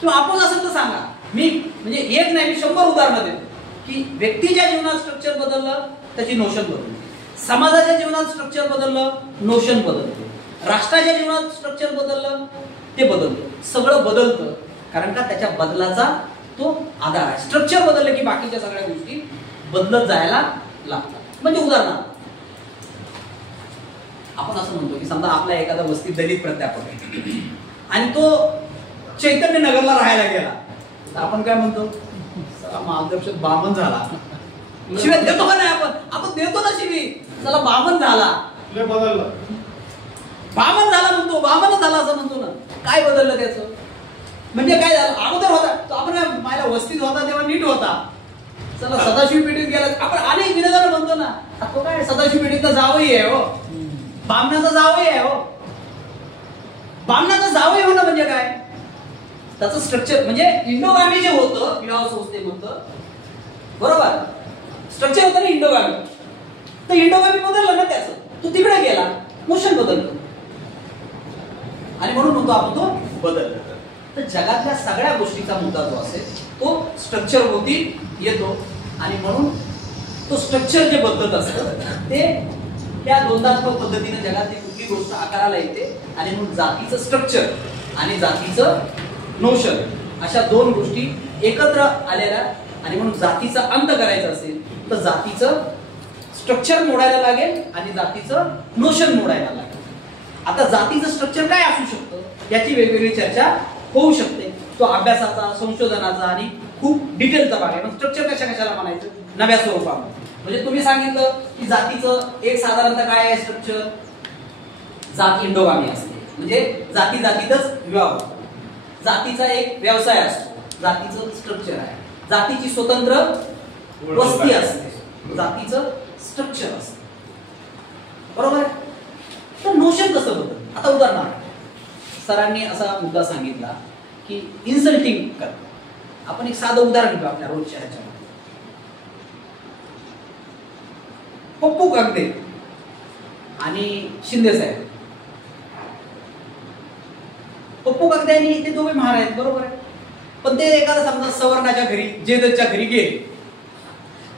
किंवा आपण असेल तर सांगा. मी म्हणजे एक नाही, मी 100 उदाहरणं देतो की व्यक्तीच्या जीवनात स्ट्रक्चर बदललं, त्याची नोशन बदलली. समाजाच्या जीवनात स्ट्रक्चर बदललं, नोशन बदलते. राष्ट्राच्या जीवनात स्ट्रक्चर बदललं, ते बदलतं. सगळं बदलतं कारण का त्याच्या बदलाचा तो आधार आहे. स्ट्रक्चर बदललं की बाकीच्या सगळ्या गोष्टी बदलत जायला लागतात. म्हणजे उदाहरणार्थ आपण असं म्हणतो की समजा आपल्या एखादा वस्तीत दलित प्राध्यापक आहे आणि तो चैतन्य नगरला राहायला गेला तर आपण काय म्हणतो, मार्गदर्शक बामण झाला. शिवाय देतो का नाही आपण देतो ना शिवी, चला बामण झाला, बदललं, बामण झाला म्हणतो, बामण झाला असं म्हणतो ना. काय बदललं त्याचं, म्हणजे काय झालं, अगोदर होता तो आपण माझ्या वस्तीत होता तेव्हा नीट होता, चला सदाशिव पेठीत गेला. आपण अनेक विनोदानं म्हणतो ना, तो काय सदाशिव पेठीतला जावई आहे हो, बामणाचा जावई आहे हो. बामणाचा जावई होणं म्हणजे काय, त्याचं स्ट्रक्चर म्हणजे इंडोगामी जे होतं विवाह संस्थेमध्ये, बरोबर स्ट्रक्चर होतं ना इंडोगामी, तर इंडोगामी बदललं ना त्याचं, तो तिकडे गेला, मोशन बदललं आणि म्हणून म्हणतो आपण तो बदलला. तर जगातल्या सगळ्या गोष्टीचा मुद्दा जो असेल तो स्ट्रक्चर होती येतो आणि म्हणून तो स्ट्रक्चर जे बदलत असतं ते त्या दोनदात्मक पद्धतीने जगातली कुठली गोष्ट आकाराला येते आणि म्हणून जातीचं स्ट्रक्चर आणि जातीचं नोशन अशा दोन गोष्टी एकत्र आलेल्या आणि म्हणून जातीचा अंत करायचा असेल तर जातीचं स्ट्रक्चर मोडायला लागेल आणि जातीचं नोशन मोडायला लागेल. आता जातीचं स्ट्रक्चर काय असू शकतं याची वेगवेगळी चर्चा होऊ शकते, तो अभ्यासाचा संशोधनाचा आणि खूप डिटेलचा भाग आहे. मग स्ट्रक्चर कशाला म्हणायचं नव्या स्वरूपामध्ये, म्हणजे तुम्ही सांगितलं की जातीचं एक साधारणतः काय आहे स्ट्रक्चर, जात इंडोगामी असते म्हणजे जाती जातीतच विवाह होतो, जातीचा एक व्यवसाय असतो, जातीचं स्ट्रक्चर आहे, जातीची स्वतंत्र वस्ती असते, जातीचं स्ट्रक्चर असतं, बरोबर आहे. तर नोशन कसं बदलतं? आता उदाहरणार्थ सरांनी असा मुद्दा सांगितला की इन्सल्टिंग करतो. आपण एक साधं उदाहरण घेऊ आपल्या रोजच्या ह्याच्यामध्ये. पप्पू कागदे आणि शिंदे साहेब. पप्पू कागदे आणि ते दोघे महार आहेत, बरोबर आहे. पण ते एखादा समजा सवर्णाच्या घरी जेदतच्या घरी गेले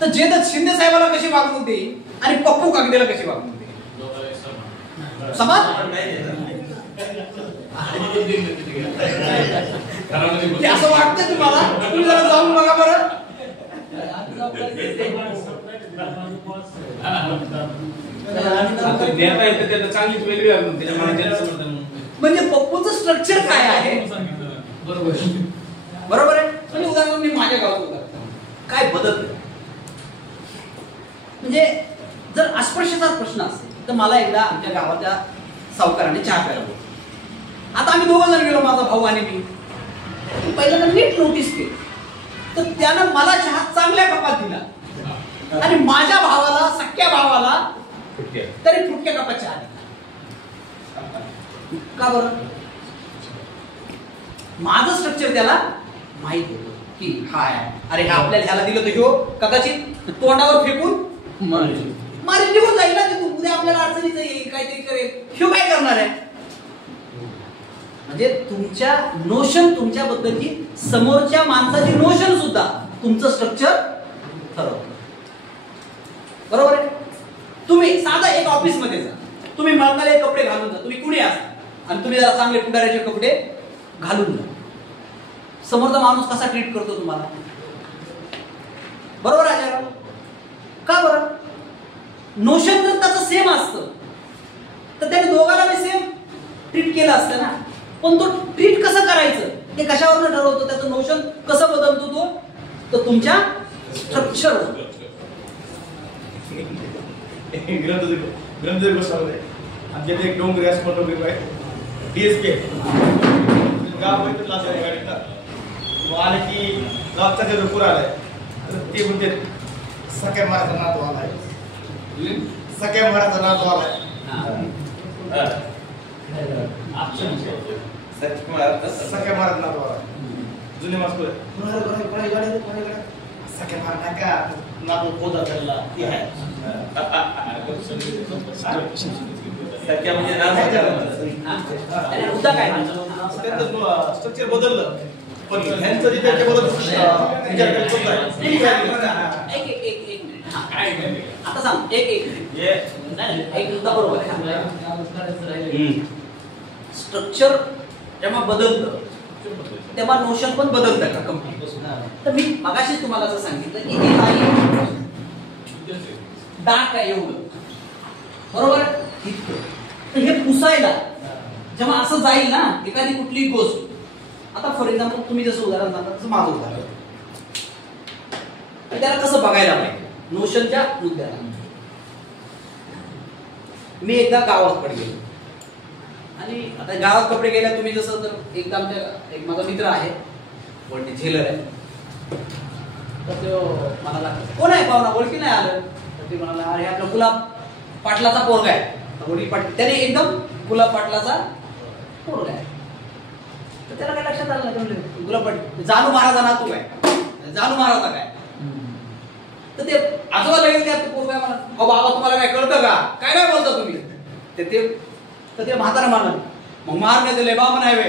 तर जेदत शिंदे साहेबाला कशी वागणूक देईल आणि पप्पू कागदेला कशी वागणूक देईल? समाज असं वाटतंय तुम्हाला? तुम्ही जरा जाऊन बघा बरं. चांगलीच वेगळी म्हणजे पप्पूचं स्ट्रक्चर काय आहे, बरोबर आहे. म्हणजे उदाहरण मी माझ्या गावात उदाहरण काय बदलतं. म्हणजे जर अस्पृश्यता प्रश्न असेल तर मला एकदा आमच्या गावाच्या सावकाराने चहा प्यायला बोलतो. आता आम्ही दोघं जण गेलो, माझा भाऊ आणि मी. पहिल्यांदा नीट नोटीस केली तर त्यानं मला चहा चांगल्या कपात दिला आणि माझ्या भावाला, सख्या भावाला तरी फुटक्या कपात चहा दिला. का बरं? माझं स्ट्रक्चर त्याला माहित होतं की हाय, अरे हा आपल्याला ह्याला दिलं तर ह्यो कदाचित तोंडावर फेकून मारे निघून जाईल ना. ते उद्या आपल्याला अडचणीच येईल, काहीतरी करेल. ह्यो काय करणार आहे? म्हणजे तुमच्या नोशन, तुमच्याबद्दलची समोरच्या माणसाची नोशन सुद्धा तुमचं स्ट्रक्चर ठरवतं, बरोबर आहे. तुम्ही साधा एक ऑफिस मध्ये जा, तुम्ही मळणारे कपडे घालून जा, तुम्ही कुणी असा आणि तुम्ही जरा चांगले पुढाऱ्याचे कपडे घालून जा, समोरचा माणूस कसा ट्रीट करतो तुम्हाला? बरोबर आहे का? बरं, नोशन जर त्याचं सेम असतं तर त्याने दोघांना सेम ट्रीट केलं असतं ना. पण तो ट्रीट कसं करायचं ते कशावरनं ठरवतो? त्याचं नोशन कसं बदलतो तो? तर तुमच्या स्ट्रक्चर. आमच्याकडे एक डोंगरी असं म्हणून आहे DSK गाव आले की गावचा जो पूर आलाय ते म्हणजे सख्या महाराजा नातू आलाय, सख्या महाराजा नातू आलाय. सख्या महाराज नातू आलाय जुने मास्तर सख्या महाराज का नातू कोदा चालला ती आहे. सख्या म्हणजे मुद्दा काय? त्यांचं स्ट्रक्चर बदललं पण ह्यांचं जे त्याच्याबरोबर विचार करत एक मिनिट आता सांग. एक मुद्दा बरोबर आहे. स्ट्रक्चर जेव्हा बदलतं तेव्हा नोशन पण बदलतं का कंप्लीट? तर मी मगाशी तुम्हाला असं सांगितलं की हे नाही डाग काय एवढं, बरोबर आहे. तर हे पुसायला जेव्हा असं जाईल ना एखादी कुठली गोष्ट, आता फॉर एक्झाम्पल तुम्ही जसं उदाहरण सांगता तसं माझं उदाहरण, त्याला कसं बघायला पाहिजे नोशनच्या मुद्द्याला. मी एकदा गावाकडे गेलो आणि आता गावात कपडे गेल्या तुम्ही जसं तर एकदा आमच्या एक माझा मित्र आहे वडील झेलर आहे, तर तो म्हणाला कोण आहे पाहुणा, ओळखी नाही आलं. तर ते म्हणाला अरे आपला गुलाब पाटलाचा पोरगा आहे. वडील पाटील त्याने एकदम गुलाब पाटलाचा पोरगा आहे. तर त्याला काय लक्षात आलं नाही, गुलाब पाटील जानू महाराजा नातू काय, जानू महाराजा काय. तर ते आजोबा लगेच काय पोरगा म्हणा अहो बाबा तुम्हाला काय कळतं का, काय काय बोलता तुम्ही. तर ते म्हातारा म्हणा मग मारण्यात दिले बाबा नाही वे.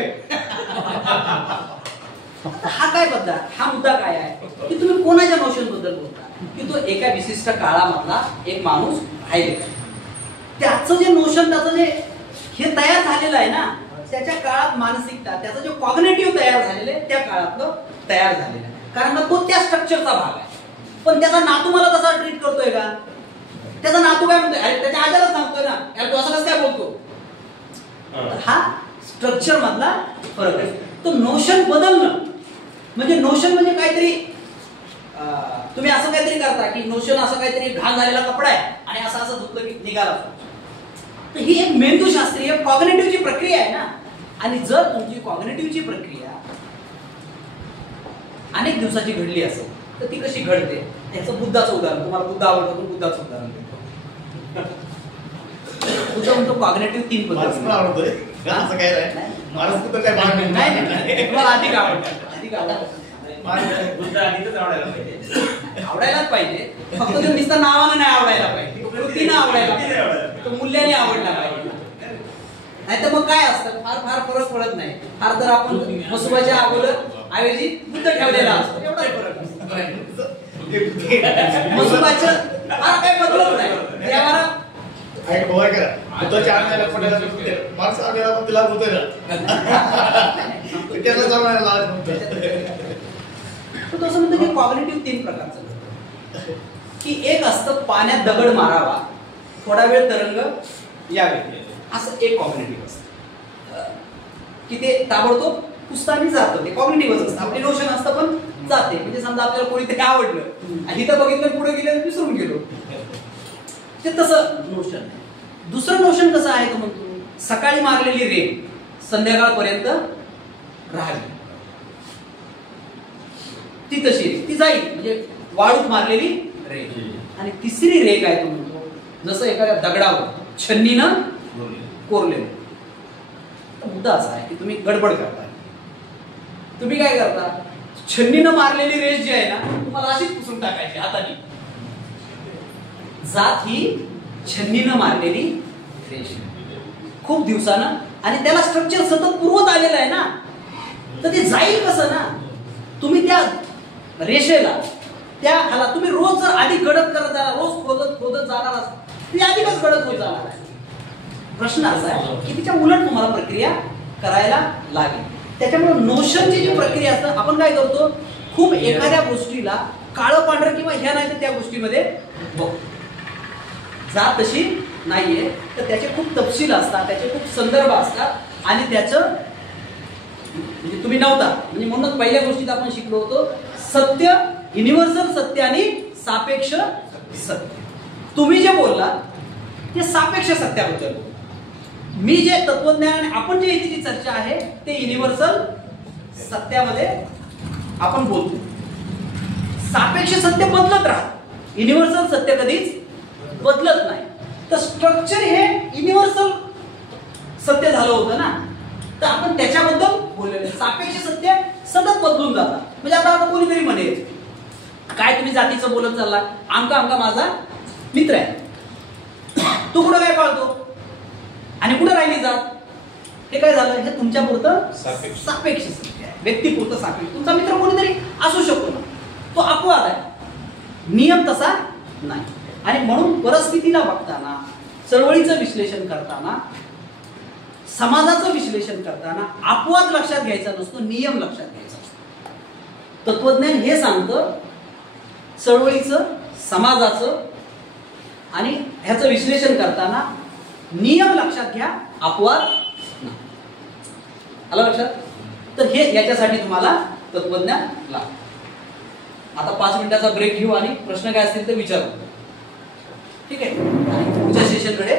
हा काय बद्दल, हा मुद्दा काय आहे की तुम्ही कोणाच्या नोशन बद्दल बोलता की तो एका विशिष्ट काळामधला एक माणूस राहिलेला, त्याचं जे नोशन, त्याचं जे हे तयार झालेलं आहे ना, त्याच्या काळात मानसिकता, त्याचं जे कॉग्नेटिव्ह तयार झालेलं आहे त्या काळातलं तयार झालेलं आहे, कारण तो त्या स्ट्रक्चरचा भाग आहे. पण त्याचा नातू मला तसा ट्रीट करतोय का? त्याचा नातू काय म्हणतोय, अरे त्याच्या आजारात सांगतोय ना यार तू असं कसं काय बोलतो. हा स्ट्रक्चर मधला फरक आहे. तो नोशन बदलणं म्हणजे नोशन म्हणजे काहीतरी तुम्ही असं काहीतरी करता की नोशन असं काहीतरी घाण झालेला कपडा आहे आणि असं असं धुतलं की निघाला. तर ही एक मेंदूशास्त्रीय कॉग्नेटिव्हची प्रक्रिया आहे ना. आणि जर तुमची कॉग्नेटिव्हची प्रक्रिया अनेक दिवसाची घडली असेल तर ती कशी घडते याचं बुद्धाचं उदाहरण, तुम्हाला बुद्ध आवडतं पण बुद्धाचं उदाहरण देतो. बुद्ध म्हणतो कॉग्नेटिव्ह 3 पद्धती. मला आवडतोय असं काय नाही, महाराज कुठं काय भाग नाही. नाही तुम्हाला अधिक आवडतं, अधिक आवडतं. बुद्ध आधीच आवडायला पाहिजे. आवडायलाच पाहिजे, फक्त तो नुसतं नावानं नाही आवडायला पाहिजे, कृतीनं आवडायला पाहिजे, तो मूल्याने आवडला पाहिजे. नाही तर मग काय असतं, फार फार फरक पडत नाही. फार तर आपण मसुबाच्या अगोदर ऐवजी बुद्ध ठेवलेला असतो, एवढाही फरक नसतो. मसुबाचं फार काही बदलत नाही. देवाला काय गोवाय करा बुद्धाच्या आज्ञेला पडायला होते, माणसं आज्ञेला पण तिला होतोय ना. त्याला जमायला लाज होते. तो असं म्हणतो की कॉग्निटिव्ह 3 प्रकारचं, की एक असतं पाण्यात दगड मारावा, थोडा वेळ तरंग यावे, असं एक कॉग्निटिव्ह असतं, की ते ताबडतोब पुसताना जातं. ते कॉग्निटिव्हच असतं. आपली नोशन असतं पण जाते. म्हणजे समजा आपल्याला कोणीतरी आवडलं आणि इथं बघितलं पुढे गेलं विसरून गेलो, ते तसं नोशन आहे. दुसरं नोशन कसं आहे, तो म्हणतो सकाळी मारलेली रेग संध्याकाळपर्यंत राहावी, ती तशी ती जाईल, म्हणजे वाळूत मारलेली रेग. आणि तिसरी रेग आहे, तो म्हणतो जसं एखाद्या दगडावर छन्नीनं कोरलेलं. मुद्दा असा आहे की तुम्ही गडबड करताय. तुम्ही काय करता, छन्नीनं मारलेली रेष जी आहे ना, तुम्हाला अशीच पुसून टाकायची हाताने. जात ही छन्नीनं मारलेली रेष खूप दिवसानं, आणि त्याला स्ट्रक्चर सतत पुरवत आलेलं आहे ना, तर ते जाईल कसं ना. तुम्ही त्या रेषेला, त्या ह्याला तुम्ही रोज जर आधी गडद करत जाणार, रोज खोदत जाणार असाल, ती अधिकच गडद होत जाणार आहे. प्रश्न असा आहे की तिच्या उलट तुम्हाला प्रक्रिया करायला लागेल. त्याच्यामुळे नोशनची जी प्रक्रिया असते, आपण काय करतो, खूप एखाद्या गोष्टीला काळं पांढरं किंवा ह्या नाही तर त्या गोष्टीमध्ये जात तशी नाहीये, तर त्याचे खूप तपशील असतात, त्याचे खूप संदर्भ असतात, आणि त्याचं म्हणजे तुम्ही नव्हता, म्हणजे म्हणून पहिल्या गोष्टीत आपण शिकलो होतो सत्य, युनिव्हर्सल सत्य आणि सापेक्ष सत्य. तुम्ही जे बोलला ते सापेक्ष सत्याबद्दल, मी जे तत्वज्ञान आपण जे इथे चर्चा आहे ते युनिव्हर्सल सत्यामध्ये आपण बोलतो. सापेक्ष सत्य बदलत राहत, युनिव्हर्सल सत्य कधीच बदलत नाही. तर स्ट्रक्चर हे युनिव्हर्सल सत्य झालं होतं ना, तर आपण त्याच्याबद्दल बोललेलं. सापेक्ष सत्य सतत बदलून जातात. म्हणजे आता कोणीतरी म्हणेल काय तुम्ही जातीचं बोलत चालला, आमका माझा मित्र आहे, तू कुठं काय पाळतो आणि कुठं राहिली जात, हे काय झालं, हे तुमच्या पुरतं सापेक्ष सत्य आहे, व्यक्तीपुरतं सापेक्ष. तुमचा मित्र कोणीतरी असू शकतो ना, तो अपवाद आहे, नियम तसा नाही. आणि म्हणून परिस्थितीला बघताना, चळवळीचं विश्लेषण करताना, समाजाचं विश्लेषण करताना अपवाद लक्षात घ्यायचा नसतो, नियम लक्षात घ्यायचा असतो. तत्वज्ञान हे सांगतं चळवळीचं, समाजाचं आणि ह्याचं विश्लेषण करताना नियम लक्षात घ्या, अपवाद नाही. आलं लक्षात? तर हे याच्यासाठी तुम्हाला तत्वज्ञान लागतं. आता 5 मिनिटाचा ब्रेक घेऊ आणि प्रश्न काय असतील तर विचारू. ठीक आहे, पुढच्या सेशनकडे